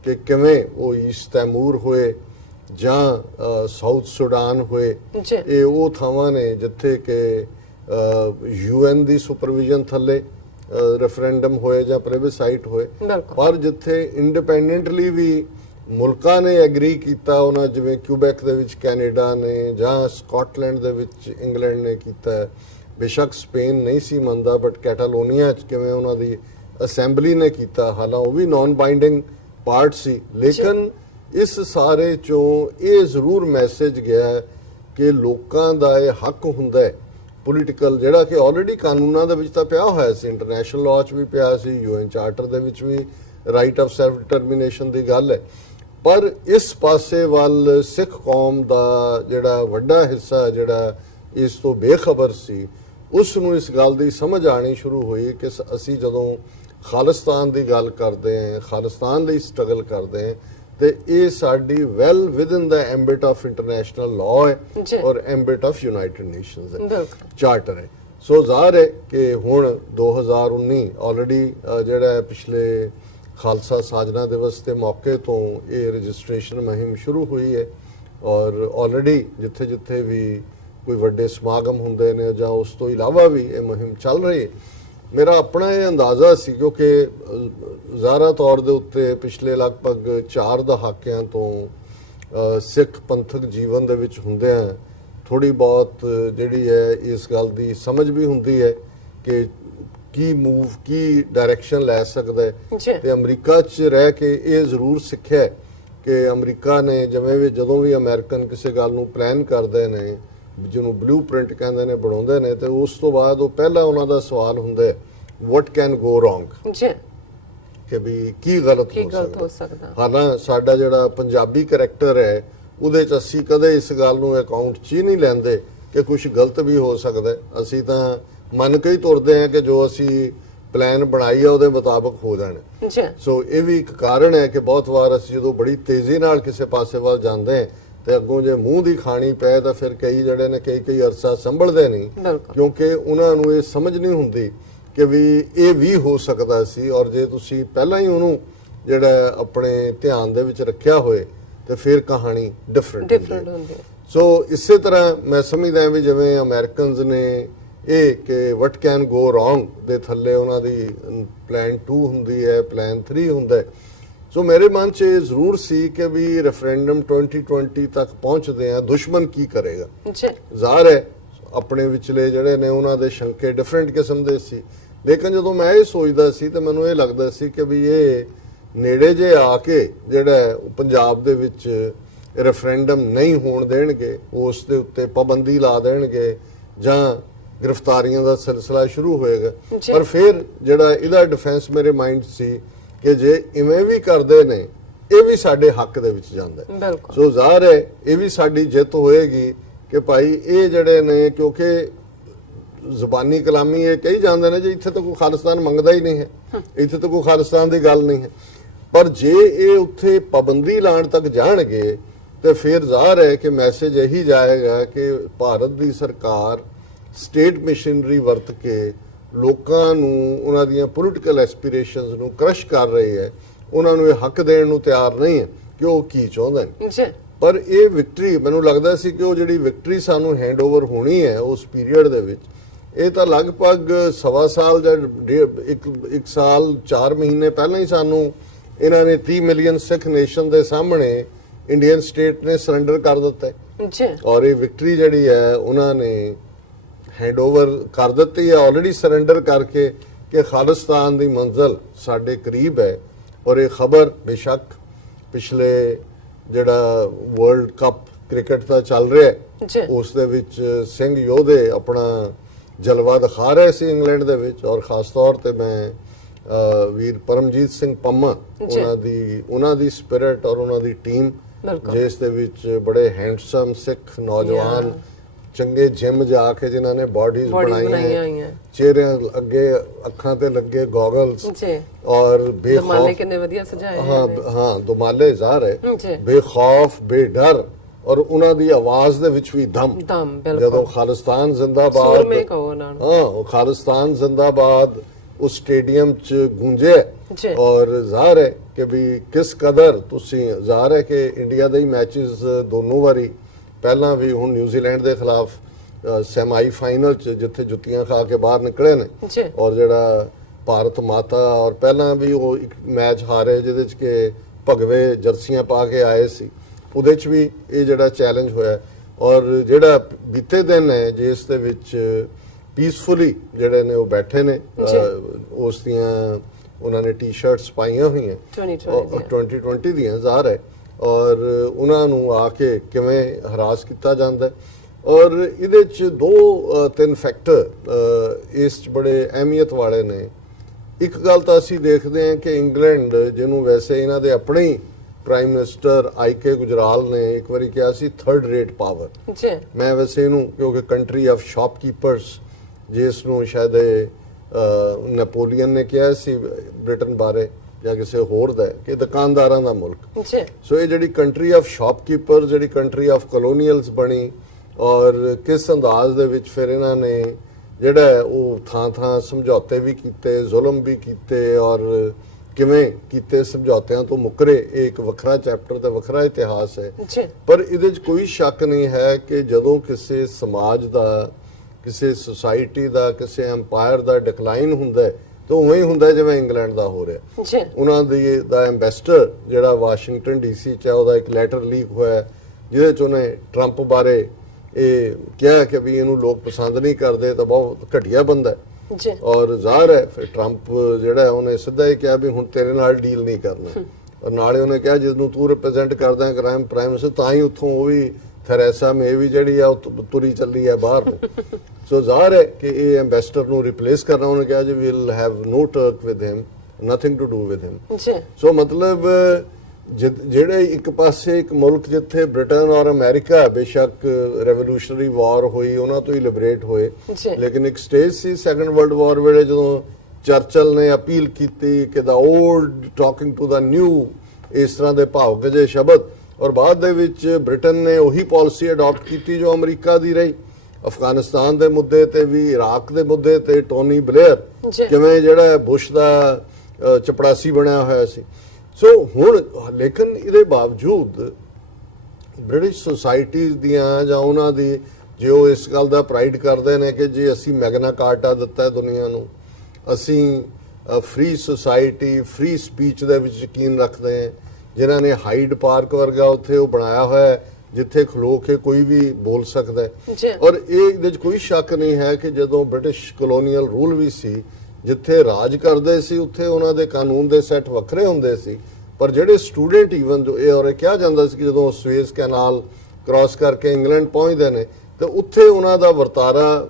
ਕਿ ਕਿਵੇਂ ਉਹ ਈਸਟ ਤੈਮੂਰ ਹੋਏ ਜਾਂ ਸਾਊਥ ਸੁਡਾਨ ਹੋਏ, ਇਹ ਉਹ ਥਾਵਾਂ ਨੇ ਜਿੱਥੇ ਕਿ UN ਦੀ ਸੁਪਰਵਿਜ਼ਨ ਥੱਲੇ ਰੈਫਰੈਂਡਮ ਹੋਏ ਜਾਂ ਪਲੇਬਿਸਾਈਟ ਹੋਏ, ਪਰ ਜਿੱਥੇ ਇੰਡੀਪੈਂਡੈਂਟਲੀ ਵੀ ਮੁਲਕਾਂ ਨੇ ਐਗਰੀ ਕੀਤਾ, ਉਹਨਾਂ ਜਿਵੇਂ ਕਿਊਬੈਕ ਦੇ ਵਿੱਚ ਕੈਨੇਡਾ ਨੇ ਜਾਂ ਸਕਾਟਲੈਂਡ ਦੇ ਵਿੱਚ ਇੰਗਲੈਂਡ ਨੇ ਕੀਤਾ, ਬੇਸ਼ੱਕ ਸਪੇਨ ਨਹੀਂ ਸੀ ਮੰਨਦਾ ਬਟ ਕੈਟਾਲੋਨੀਆ 'ਚ ਕਿਵੇਂ ਉਹਨਾਂ ਦੀ ਅਸੈਂਬਲੀ ਨੇ ਕੀਤਾ, ਹਾਲਾਂਕਿ ਉਹ ਵੀ ਨਾਨ ਬਾਈਂਡਿੰਗ ਪਾਰਟ ਸੀ, ਲੇਕਿਨ ਇਸ ਸਾਰੇ ਚੋਂ ਇਹ ਜ਼ਰੂਰ ਮੈਸੇਜ ਗਿਆ ਕਿ ਲੋਕਾਂ ਦਾ ਇਹ ਹੱਕ ਹੁੰਦਾ ਹੈ ਪੋਲੀਟੀਕਲ, ਜਿਹੜਾ ਕਿ ਆਲਰੇਡੀ ਕਾਨੂੰਨਾਂ ਦੇ ਵਿੱਚ ਤਾਂ ਪਿਆ ਹੋਇਆ ਸੀ, ਇੰਟਰਨੈਸ਼ਨਲ ਲਾਅ 'ਚ ਵੀ ਪਿਆ ਸੀ, UN ਚਾਰਟਰ ਦੇ ਵਿੱਚ ਵੀ ਰਾਈਟ ਆਫ ਸੈਲਫ ਡਿਟਰਮੀਨੇਸ਼ਨ ਦੀ ਗੱਲ ਹੈ, ਪਰ ਇਸ ਪਾਸੇ ਵੱਲ ਸਿੱਖ ਕੌਮ ਦਾ ਜਿਹੜਾ ਵੱਡਾ ਹਿੱਸਾ ਜਿਹੜਾ ਇਸ ਤੋਂ ਬੇਖਬਰ ਸੀ, ਉਸ ਨੂੰ ਇਸ ਗੱਲ ਦੀ ਸਮਝ ਆਣੀ ਸ਼ੁਰੂ ਹੋਈ ਕਿ ਅਸੀਂ ਜਦੋਂ ਖਾਲਿਸਤਾਨ ਦੀ ਗੱਲ ਕਰਦੇ ਹਾਂ, ਖਾਲਿਸਤਾਨ ਲਈ ਸਟਰਗਲ ਕਰਦੇ ਹਾਂ, ਤੇ ਇਹ ਸਾਡੀ well within the ambit of international law ਹੈ ਔਰ ਐਂਬਿਟ ਆਫ ਯੂਨਾਈਟਿਡ ਨੇਸ਼ਨਸ ਹੈ, ਚਾਰਟਰ ਹੈ। ਸੋ ਜ਼ਾਹਰ ਹੈ ਕਿ ਹੁਣ 2019 ਆਲਰੇਡੀ ਜਿਹੜਾ ਪਿਛਲੇ ਖਾਲਸਾ ਸਾਜਨਾ ਦਿਵਸ ਦੇ ਮੌਕੇ ਤੋਂ ਇਹ ਰਜਿਸਟ੍ਰੇਸ਼ਨ ਮੁਹਿੰਮ ਸ਼ੁਰੂ ਹੋਈ ਹੈ ਔਰ ਆਲਰੇਡੀ ਜਿੱਥੇ ਜਿੱਥੇ ਵੀ ਕੋਈ ਵੱਡੇ ਸਮਾਗਮ ਹੁੰਦੇ ਨੇ ਜਾਂ ਉਸ ਤੋਂ ਇਲਾਵਾ ਵੀ ਇਹ ਮੁਹਿੰਮ ਚੱਲ ਰਹੀ ਹੈ। ਮੇਰਾ ਆਪਣਾ ਇਹ ਅੰਦਾਜ਼ਾ ਸੀ ਕਿਉਂਕਿ ਜ਼ਾਹਰਾ ਤੌਰ ਦੇ ਉੱਤੇ ਪਿਛਲੇ ਲਗਭਗ 4 ਦਹਾਕਿਆਂ ਤੋਂ ਸਿੱਖ ਪੰਥਕ ਜੀਵਨ ਦੇ ਵਿੱਚ ਹੁੰਦਿਆਂ ਥੋੜੀ ਬਹੁਤ ਜਿਹੜੀ ਹੈ ਇਸ ਗੱਲ ਦੀ ਸਮਝ ਵੀ ਹੁੰਦੀ ਹੈ ਕਿ ਕੀ ਮੂਵ, ਕੀ ਡਾਇਰੈਕਸ਼ਨ ਲੈ ਸਕਦਾ ਹੈ, ਤੇ ਅਮਰੀਕਾ 'ਚ ਰਹਿ ਕੇ ਇਹ ਜ਼ਰੂਰ ਸਿੱਖਿਆ ਕਿ ਅਮਰੀਕਾ ਨੇ ਜਿਵੇਂ ਵੀ ਜਦੋਂ ਵੀ ਅਮਰੀਕਨ ਕਿਸੇ ਗੱਲ ਨੂੰ ਪਲਾਨ ਕਰਦੇ ਨੇ, ਜਿਹਨੂੰ ਬਲੂ ਪ੍ਰਿੰਟ ਕਹਿੰਦੇ ਨੇ, ਬਣਾਉਂਦੇ ਨੇ, ਤੇ ਉਸ ਤੋਂ ਬਾਅਦ ਉਹ ਪਹਿਲਾ ਉਹਨਾਂ ਦਾ ਸਵਾਲ ਹੁੰਦਾ ਹੈ what can go wrong, ਜੀ ਕਿ ਵੀ ਕੀ ਗਲਤ ਕੀ ਹੋ ਗਲਤ ਹੋ ਸਕਦਾ। ਸਕਦਾ। ਹਾਲਾਂ ਸਾਡਾ ਜਿਹੜਾ ਪੰਜਾਬੀ ਕਰੈਕਟਰ ਹੈ ਉਹਦੇ ਚ ਅਸੀਂ ਕਦੇ ਇਸ ਗੱਲ ਨੂੰ ਅਕਾਊਂਟ 'ਚ ਹੀ ਨਹੀਂ ਲੈਂਦੇ ਕਿ ਕੁਝ ਗਲਤ ਵੀ ਹੋ ਸਕਦਾ ਹੈ। ਅਸੀਂ ਤਾਂ ਮੰਨ ਕੇ ਹੀ ਤੁਰਦੇ ਹਾਂ ਕਿ ਜੋ ਅਸੀਂ ਪਲਾਨ ਬਣਾਈ ਆ ਉਹਦੇ ਮੁਤਾਬਕ ਹੋ ਜਾਣਾ। ਜੀ ਸੋ ਇਹ ਵੀ ਇੱਕ ਕਾਰਨ ਹੈ ਕਿ ਬਹੁਤ ਵਾਰ ਅਸੀਂ ਜਦੋਂ ਬੜੀ ਤੇਜ਼ੀ ਨਾਲ ਕਿਸੇ ਪਾਸੇ ਵੱਲ ਜਾਂਦੇ ਹਾਂ ਤੇ ਅੱਗੋਂ ਜੇ ਮੂੰਹ ਦੀ ਖਾਣੀ ਪਏ ਤਾਂ ਫਿਰ ਕਈ ਜਿਹੜੇ ਨੇ ਕਈ ਅਰਸਾ ਸੰਭਲਦੇ ਨਹੀਂ, ਬਿਲਕੁਲ ਕਿਉਂਕਿ ਉਹਨਾਂ ਨੂੰ ਇਹ ਸਮਝ ਨਹੀਂ ਹੁੰਦੀ ਕਿ ਵੀ ਇਹ ਵੀ ਹੋ ਸਕਦਾ ਸੀ। ਔਰ ਜੇ ਤੁਸੀਂ ਪਹਿਲਾਂ ਹੀ ਉਹਨੂੰ ਜਿਹੜਾ ਆਪਣੇ ਧਿਆਨ ਦੇ ਵਿੱਚ ਰੱਖਿਆ ਹੋਏ ਤੇ ਫਿਰ ਕਹਾਣੀ ਡਿਫਰੈਂਟ ਹੁੰਦੀ ਹੈ। ਸੋ ਇਸੇ ਤਰ੍ਹਾਂ ਮੈਂ ਸਮਝਦਾ ਵੀ ਜਿਵੇਂ ਅਮਰੀਕਨਜ਼ ਨੇ ਇਹ ਕਿ ਵਟ ਕੈਨ ਗੋ ਰੋਂਗ ਦੇ ਥੱਲੇ ਉਹਨਾਂ ਦੀ ਪਲਾਨ 2 ਹੁੰਦੀ ਹੈ, ਪਲਾਨ 3 ਹੁੰਦਾ ਹੈ। ਸੋ ਮੇਰੇ ਮਨ 'ਚ ਇਹ ਜ਼ਰੂਰ ਸੀ ਕਿ ਵੀ ਰੈਫਰੈਂਡਮ 2020 ਤੱਕ ਪਹੁੰਚਦੇ ਆ ਦੁਸ਼ਮਣ ਕੀ ਕਰੇਗਾ। ਜੀ ਜ਼ਾਹਰ ਹੈ ਆਪਣੇ ਵਿਚਲੇ ਜਿਹੜੇ ਨੇ ਉਹਨਾਂ ਦੇ ਸ਼ੰਕੇ ਡਿਫਰੈਂਟ ਕਿਸਮ ਦੇ ਸੀ, ਲੇਕਿਨ ਜਦੋਂ ਮੈਂ ਇਹ ਸੋਚਦਾ ਸੀ ਤਾਂ ਮੈਨੂੰ ਇਹ ਲੱਗਦਾ ਸੀ ਕਿ ਵੀ ਇਹ ਨੇੜੇ ਜੇ ਆ ਕੇ ਜਿਹੜਾ ਪੰਜਾਬ ਦੇ ਵਿੱਚ ਰੈਫਰੈਂਡਮ ਨਹੀਂ ਹੋਣ ਦੇਣਗੇ, ਉਸ ਦੇ ਉੱਤੇ ਪਾਬੰਦੀ ਲਾ ਦੇਣਗੇ ਜਾਂ ਗ੍ਰਿਫਤਾਰੀਆਂ ਦਾ ਸਿਲਸਿਲਾ ਸ਼ੁਰੂ ਹੋਏਗਾ। ਪਰ ਫਿਰ ਜਿਹੜਾ ਇਹਦਾ ਡਿਫੈਂਸ ਮੇਰੇ ਮਾਈਂਡ ਸੀ ਕਿ ਜੇ ਇਵੇਂ ਵੀ ਕਰਦੇ ਨੇ ਇਹ ਵੀ ਸਾਡੇ ਹੱਕ ਦੇ ਵਿੱਚ ਜਾਂਦਾ ਹੈ। ਬਿਲਕੁਲ ਸੋ ਜ਼ਾਹਰ ਹੈ ਇਹ ਵੀ ਸਾਡੀ ਜਿੱਤ ਹੋਏਗੀ ਕਿ ਭਾਈ ਇਹ ਜਿਹੜੇ ਨੇ, ਕਿਉਂਕਿ ਜ਼ੁਬਾਨੀ ਕਲਾਮੀ ਇਹ ਕਹੀ ਜਾਂਦੇ ਨੇ ਜੀ ਇੱਥੇ ਤਾਂ ਕੋਈ ਖਾਲਿਸਤਾਨ ਮੰਗਦਾ ਹੀ ਨਹੀਂ ਹੈ, ਇੱਥੇ ਤਾਂ ਕੋਈ ਖਾਲਿਸਤਾਨ ਦੀ ਗੱਲ ਨਹੀਂ ਹੈ। ਪਰ ਜੇ ਇਹ ਉੱਥੇ ਪਾਬੰਦੀ ਲਾਉਣ ਤੱਕ ਜਾਣਗੇ ਤੇ ਫਿਰ ਜ਼ਾਹਰ ਹੈ ਕਿ ਮੈਸੇਜ ਇਹੀ ਜਾਏਗਾ ਕਿ ਭਾਰਤ ਦੀ ਸਰਕਾਰ ਸਟੇਟ ਮਸ਼ੀਨਰੀ ਵਰਤ ਕੇ ਲੋਕਾਂ ਨੂੰ ਉਹਨਾਂ ਦੀਆਂ ਪੋਲੀਟੀਕਲ ਐਸਪੀਰੇਸ਼ਨਸ ਨੂੰ ਕ੍ਰਸ਼ ਕਰ ਰਹੀ ਹੈ, ਉਹਨਾਂ ਨੂੰ ਇਹ ਹੱਕ ਦੇਣ ਨੂੰ ਤਿਆਰ ਨਹੀਂ ਹੈ ਕਿ ਉਹ ਕੀ ਚਾਹੁੰਦੇ ਨੇ। ਜੀ ਪਰ ਇਹ ਵਿਕਟਰੀ ਮੈਨੂੰ ਲੱਗਦਾ ਸੀ ਕਿ ਉਹ ਜਿਹੜੀ ਵਿਕਟਰੀ ਸਾਨੂੰ ਹੈਂਡਓਵਰ ਹੋਣੀ ਹੈ ਉਸ ਪੀਰੀਅਡ ਦੇ ਵਿੱਚ, ਇਹ ਤਾਂ ਲਗਭਗ 1.25 ਸਾਲ ਜਾਂ 1 ਸਾਲ 4 ਮਹੀਨੇ ਪਹਿਲਾਂ ਹੀ ਸਾਨੂੰ ਇਹਨਾਂ ਨੇ 30 ਮਿਲੀਅਨ ਸਿੱਖ ਨੇਸ਼ਨ ਦੇ ਸਾਹਮਣੇ ਇੰਡੀਅਨ ਸਟੇਟ ਨੇ ਸਰੈਂਡਰ ਕਰ ਦਿੱਤਾ ਹੈ। ਜੀ ਔਰ ਇਹ ਵਿਕਟਰੀ ਜਿਹੜੀ ਹੈ ਉਹਨਾਂ ਨੇ ਹੈਂਡਓਵਰ ਕਰ ਦਿੱਤੀ ਹੈ ਆਲਰੇਡੀ ਸਰੈਂਡਰ ਕਰਕੇ ਕਿ ਖਾਲਿਸਤਾਨ ਦੀ ਮੰਜ਼ਿਲ ਸਾਡੇ ਕਰੀਬ ਹੈ। ਔਰ ਇਹ ਖਬਰ ਬੇਸ਼ੱਕ ਪਿਛਲੇ ਜਿਹੜਾ ਵਰਲਡ ਕੱਪ ਕ੍ਰਿਕਟ ਦਾ ਚੱਲ ਰਿਹਾ ਜੀ ਹੈ ਉਸ ਦੇ ਵਿੱਚ ਸਿੰਘ ਯੋਧੇ ਆਪਣਾ ਜਲਵਾ ਦਿਖਾ ਰਹੇ ਸੀ ਇੰਗਲੈਂਡ ਦੇ ਵਿੱਚ, ਔਰ ਖਾਸ ਤੌਰ ਤੇ ਮੈਂ ਵੀਰ ਪਰਮਜੀਤ ਸਿੰਘ ਪੰਮਾ ਉਹਨਾਂ ਦੀ ਸਪਿਰਿਟ ਔਰ ਉਹਨਾਂ ਦੀ ਟੀਮ ਜਿਸ ਦੇ ਵਿੱਚ ਬੜੇ ਹੈਂਡਸਮ ਸਿੱਖ ਨੌਜਵਾਨ ਚੰਗੇ ਜਿਮ ਜਾ ਕੇ ਜਿਨ੍ਹਾਂ ਨੇ ਬਾਡੀਜ਼ ਬਣਾਈਆਂ, ਚਿਹਰਿਆਂ ਅੱਗੇ ਅੱਖਾਂ ਤੇ ਲੱਗੇ ਗੋਗਲਸ ਜੀ ਔਰ ਦੁਮਾਲੇ ਕਿੰਨੇ ਵਧੀਆ ਸਜਾਏ ਹਾਂ ਦੁਮਾਲੇ ਜ਼ਾਹਰ ਹੈ ਜੀ ਬੇਖੌਫ ਬੇਡਰ ਔਰ ਉਹਨਾਂ ਦੀ ਆਵਾਜ਼ ਦੇ ਵਿੱਚ ਵੀ ਦਮ ਬਿਲਕੁਲ ਜਦੋਂ ਖਾਲਿਸਤਾਨ ਜ਼ਿੰਦਾਬਾਦ ਸੂਰਮੇ ਕਹੋ ਉਹਨਾਂ ਨੂੰ ਉਹ ਖਾਲਿਸਤਾਨ ਜ਼ਿੰਦਾਬਾਦ ਉਸ ਸਟੇਡੀਅਮ 'ਚ ਗੂੰਜੇ ਜੀ ਔਰ ਜ਼ਾਹਰ ਹੈ ਕਿ ਵੀ ਕਿਸ ਕਦਰ ਤੁਸੀਂ ਜ਼ਾਹਰ ਹੈ ਕਿ ਇੰਡੀਆ ਦੇ ਹੀ ਮੈਚਸ ਦੋਨੋਂ ਵਾਰੀ ਪਹਿਲਾਂ ਵੀ ਹੁਣ ਨਿਊਜ਼ੀਲੈਂਡ ਦੇ ਖਿਲਾਫ ਸੈਮੀ ਫਾਈਨਲ 'ਚ ਜਿੱਥੇ ਜੁੱਤੀਆਂ ਖਾ ਕੇ ਬਾਹਰ ਨਿਕਲੇ ਨੇ ਜੀ ਔਰ ਜਿਹੜਾ ਭਾਰਤ ਮਾਤਾ ਔਰ ਪਹਿਲਾਂ ਵੀ ਉਹ ਇੱਕ ਮੈਚ ਹਾਰੇ ਜਿਹਦੇ 'ਚ ਕਿ ਭਗਵੇ ਜਰਸੀਆਂ ਪਾ ਕੇ ਆਏ ਸੀ, ਉਹਦੇ 'ਚ ਵੀ ਇਹ ਜਿਹੜਾ ਚੈਲੰਜ ਹੋਇਆ। ਔਰ ਜਿਹੜਾ ਬੀਤੇ ਦਿਨ ਹੈ ਜਿਸ ਦੇ ਵਿੱਚ ਪੀਸਫੁਲੀ ਜਿਹੜੇ ਨੇ ਉਹ ਬੈਠੇ ਨੇ, ਉਸ ਦੀਆਂ ਉਹਨਾਂ ਨੇ ਟੀ-ਸ਼ਰਟਸ ਪਾਈਆਂ ਹੋਈਆਂ 2020 ਦੀਆਂ ਜ਼ਾਹਰ ਹੈ, ਔਰ ਉਹਨਾਂ ਨੂੰ ਆ ਕੇ ਕਿਵੇਂ ਹਰਾਸ ਕੀਤਾ ਜਾਂਦਾ ਹੈ। ਔਰ ਇਹਦੇ 'ਚ 2-3 ਫੈਕਟਰ ਇਸ 'ਚ ਬੜੇ ਅਹਿਮੀਅਤ ਵਾਲੇ ਨੇ। ਇੱਕ ਗੱਲ ਤਾਂ ਅਸੀਂ ਦੇਖਦੇ ਹਾਂ ਕਿ ਇੰਗਲੈਂਡ ਜਿਹਨੂੰ ਵੈਸੇ ਇਹਨਾਂ ਦੇ ਆਪਣੇ ਹੀ ਪ੍ਰਾਈਮ ਮਿਨਿਸਟਰ ਆਈਕੇ ਗੁਜਰਾਲ ਨੇ ਇੱਕ ਵਾਰੀ ਕਿਹਾ ਸੀ 3rd ਰੇਟ ਪਾਵਰ। ਮੈਂ ਵੈਸੇ ਇਹਨੂੰ ਕਿਉਂਕਿ ਕੰਟਰੀ ਆਫ ਸ਼ਾਪਕੀਪਰਸ ਜਿਸ ਨੂੰ ਸ਼ਾਇਦ ਨੈਪੋਲੀਅਨ ਨੇ ਕਿਹਾ ਸੀ ਬ੍ਰਿਟਨ ਬਾਰੇ ਜਾਂ ਕਿਸੇ ਹੋਰ ਦਾ ਕਿ ਦੁਕਾਨਦਾਰਾਂ ਦਾ ਮੁਲਕ। ਸੋ ਇਹ ਜਿਹੜੀ ਕੰਟਰੀ ਆਫ ਸ਼ਾਪਕੀਪਰ ਜਿਹੜੀ ਕੰਟਰੀ ਆਫ ਕਲੋਨੀਅਲਸ ਬਣੀ ਔਰ ਕਿਸ ਅੰਦਾਜ਼ ਦੇ ਵਿੱਚ ਫਿਰ ਇਹਨਾਂ ਨੇ ਜਿਹੜਾ ਉਹ ਥਾਂ ਸਮਝੌਤੇ ਵੀ ਕੀਤੇ, ਜ਼ੁਲਮ ਵੀ ਕੀਤੇ ਔਰ ਕਿਵੇਂ ਕੀਤੇ, ਸਮਝੌਤਿਆਂ ਤੋਂ ਮੁੱਕਰੇ, ਇਹ ਇੱਕ ਵੱਖਰਾ ਚੈਪਟਰ ਤੇ ਵੱਖਰਾ ਇਤਿਹਾਸ ਹੈ। ਪਰ ਇਹਦੇ 'ਚ ਕੋਈ ਸ਼ੱਕ ਨਹੀਂ ਹੈ ਕਿ ਜਦੋਂ ਕਿਸੇ ਸਮਾਜ ਦਾ, ਕਿਸੇ ਸੁਸਾਇਟੀ ਦਾ, ਕਿਸੇ ਐਮਪਾਇਰ ਦਾ ਡਿਕਲਾਈਨ ਹੁੰਦਾ ਹੈ ਤਾਂ ਉਵੇਂ ਹੀ ਹੁੰਦਾ ਜਿਵੇਂ ਇੰਗਲੈਂਡ ਦਾ ਹੋ ਰਿਹਾ। ਉਹਨਾਂ ਦਾ ਐਮਬੈਸਡਰ ਜਿਹੜਾ ਵਾਸ਼ਿੰਗਟਨ ਡੀਸੀ 'ਚ ਹੈ ਉਹਦਾ ਇੱਕ ਲੈਟਰ ਲੀਕ ਹੋਇਆ ਜਿਹਦੇ 'ਚ ਉਹਨੇ ਟਰੰਪ ਬਾਰੇ ਇਹ ਕਿਹਾ ਕਿ ਵੀ ਇਹਨੂੰ ਲੋਕ ਪਸੰਦ ਨਹੀਂ ਕਰਦੇ ਤਾਂ ਬਹੁਤ ਘਟੀਆ ਬੰਦਾ ਹੈ। ਔਰ ਜ਼ਾਹਰ ਹੈ ਫਿਰ ਟਰੰਪ ਜਿਹੜਾ ਉਹਨੇ ਸਿੱਧਾ ਹੀ ਕਿਹਾ ਵੀ ਹੁਣ ਤੇਰੇ ਨਾਲ ਡੀਲ ਨਹੀਂ ਕਰਨਾ। ਔਰ ਨਾਲੇ ਉਹਨੇ ਕਿਹਾ ਜਿਸ ਨੂੰ ਤੂੰ ਰਿਪਰੈਜ਼ੈਂਟ ਕਰਦਾ ਹੈ ਪ੍ਰਾਈਮ ਮਿਨਿਸਟਰ ਤਾਂ ਹੀ ਉੱਥੋਂ ਉਹ ਵੀ ਥੈਰੇਸਾ ਮੇ ਵੀ ਜਿਹੜੀ ਆ ਉਹ ਤੁਰੀ ਚੱਲੀ ਹੈ ਬਾਹਰ ਨੂੰ। ਸੋ ਜ਼ਾਹਰ ਹੈ ਕਿ ਇਹ ਐਂਬੈਸਡਰ ਨੂੰ ਰਿਪਲੇਸ ਕਰਨਾ, ਉਹਨੇ ਕਿਹਾ ਜੀ we'll have no truck with him, nothing to do with him. ਜੀ ਸੋ ਮਤਲਬ ਜਿਹੜੇ ਇੱਕ ਪਾਸੇ ਇੱਕ ਮੁਲਕ ਜਿੱਥੇ ਬ੍ਰਿਟਨ ਔਰ ਅਮਰੀਕਾ ਬੇਸ਼ੱਕ ਰੈਵੋਲੂਸ਼ਨਰੀ ਵਾਰ ਹੋਈ ਉਹਨਾਂ ਤੋਂ ਹੀ ਲਿਬਰੇਟ ਹੋਏ, ਜੀ ਲੇਕਿਨ ਇੱਕ ਸਟੇਜ ਸੀ ਸੈਕੰਡ ਵਰਲਡ ਵਾਰ ਵੇਲੇ ਜਦੋਂ ਚਰਚਲ ਨੇ ਅਪੀਲ ਕੀਤੀ ਕਿ the old talking to the new, ਇਸ ਤਰ੍ਹਾਂ ਦੇ ਭਾਵੁਕ ਜਿਹੇ ਸ਼ਬਦ, ਔਰ ਬਾਅਦ ਦੇ ਵਿੱਚ ਬ੍ਰਿਟਨ ਨੇ ਉਹੀ ਪਾਲਿਸੀ ਅਡਾਪਟ ਕੀਤੀ ਜੋ ਅਮਰੀਕਾ ਦੀ ਰਹੀ। ਅਫਗਾਨਿਸਤਾਨ ਦੇ ਮੁੱਦੇ ਤੇ ਵੀ, ਇਰਾਕ ਦੇ ਮੁੱਦੇ ਤੇ ਟੋਨੀ ਬਲੇਅਰ ਜੀ ਕਿਵੇਂ ਜਿਹੜਾ ਬੁਸ਼ ਦਾ ਚਪੜਾਸੀ ਬਣਿਆ ਹੋਇਆ ਸੀ। ਸੋ ਹੁਣ ਲੇਕਿਨ ਇਹਦੇ ਬਾਵਜੂਦ ਬ੍ਰਿਟਿਸ਼ ਸੁਸਾਇਟੀਜ਼ ਦੀਆਂ ਜਾਂ ਉਹਨਾਂ ਦੀ ਜੋ ਇਸ ਗੱਲ ਦਾ ਪ੍ਰਾਈਡ ਕਰਦੇ ਨੇ ਕਿ ਜੀ ਅਸੀਂ ਮੈਗਨਾ ਕਾਰਟਾ ਦਿੱਤਾ ਹੈ ਦੁਨੀਆ ਨੂੰ, ਅਸੀਂ ਫ੍ਰੀ ਸੁਸਾਇਟੀ, ਫ੍ਰੀ ਸਪੀਚ ਦੇ ਵਿੱਚ ਯਕੀਨ ਰੱਖਦੇ ਹਾਂ, ਜਿਨ੍ਹਾਂ ਨੇ ਹਾਈਡ ਪਾਰਕ ਵਰਗਾ ਉੱਥੇ ਉਹ ਬਣਾਇਆ ਹੋਇਆ ਹੈ ਜਿੱਥੇ ਖਲੋ ਕੇ ਕੋਈ ਵੀ ਬੋਲ ਸਕਦਾ ਹੈ। ਜੀ ਔਰ ਇਹਦੇ ਵਿੱਚ ਕੋਈ ਸ਼ੱਕ ਨਹੀਂ ਹੈ ਕਿ ਜਦੋਂ ਬ੍ਰਿਟਿਸ਼ ਕਲੋਨੀਅਲ ਰੂਲ ਵੀ ਸੀ, ਜਿੱਥੇ ਰਾਜ ਕਰਦੇ ਸੀ ਉੱਥੇ ਉਹਨਾਂ ਦੇ ਕਾਨੂੰਨ ਦੇ ਸੈੱਟ ਵੱਖਰੇ ਹੁੰਦੇ ਸੀ, ਪਰ ਜਿਹੜੇ ਸਟੂਡੈਂਟ ਈਵਨ ਜੋ ਇਹ ਔਰ ਇਹ ਕਿਹਾ ਜਾਂਦਾ ਸੀ ਕਿ ਜਦੋਂ ਸਵੇਜ਼ ਕੈਨਾਲ ਕ੍ਰਾਸ ਕਰਕੇ ਇੰਗਲੈਂਡ ਪਹੁੰਚਦੇ ਨੇ ਤੇ ਉੱਥੇ ਉਹਨਾਂ ਦਾ ਵਰਤਾਰਾ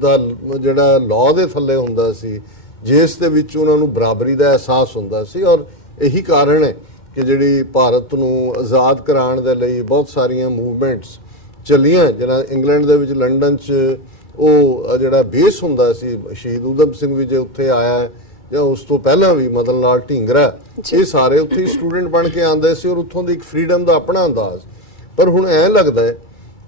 ਦਾ ਜਿਹੜਾ ਲਾਅ ਦੇ ਥੱਲੇ ਹੁੰਦਾ ਸੀ, ਜਿਸ ਦੇ ਵਿੱਚ ਉਹਨਾਂ ਨੂੰ ਬਰਾਬਰੀ ਦਾ ਅਹਿਸਾਸ ਹੁੰਦਾ ਸੀ। ਔਰ ਇਹੀ ਕਾਰਨ ਹੈ ਕਿ ਜਿਹੜੀ ਭਾਰਤ ਨੂੰ ਆਜ਼ਾਦ ਕਰਾਉਣ ਦੇ ਲਈ ਬਹੁਤ ਸਾਰੀਆਂ ਮੂਵਮੈਂਟਸ ਚੱਲੀਆਂ, ਜਿਹੜਾ ਇੰਗਲੈਂਡ ਦੇ ਵਿੱਚ ਲੰਡਨ 'ਚ ਉਹ ਜਿਹੜਾ ਬੇਸ ਹੁੰਦਾ ਸੀ, ਸ਼ਹੀਦ ਊਧਮ ਸਿੰਘ ਵੀ ਜੇ ਉੱਥੇ ਆਇਆ ਜਾਂ ਉਸ ਤੋਂ ਪਹਿਲਾਂ ਵੀ ਮਦਨ ਲਾਲ ਢੀਂਗਰਾ, ਇਹ ਸਾਰੇ ਉੱਥੇ ਸਟੂਡੈਂਟ ਬਣ ਕੇ ਆਉਂਦੇ ਸੀ ਔਰ ਉੱਥੋਂ ਦੀ ਇੱਕ ਫਰੀडम ਦਾ ਆਪਣਾ ਅੰਦਾਜ਼। ਪਰ ਹੁਣ ਐਂ ਲੱਗਦਾ ਹੈ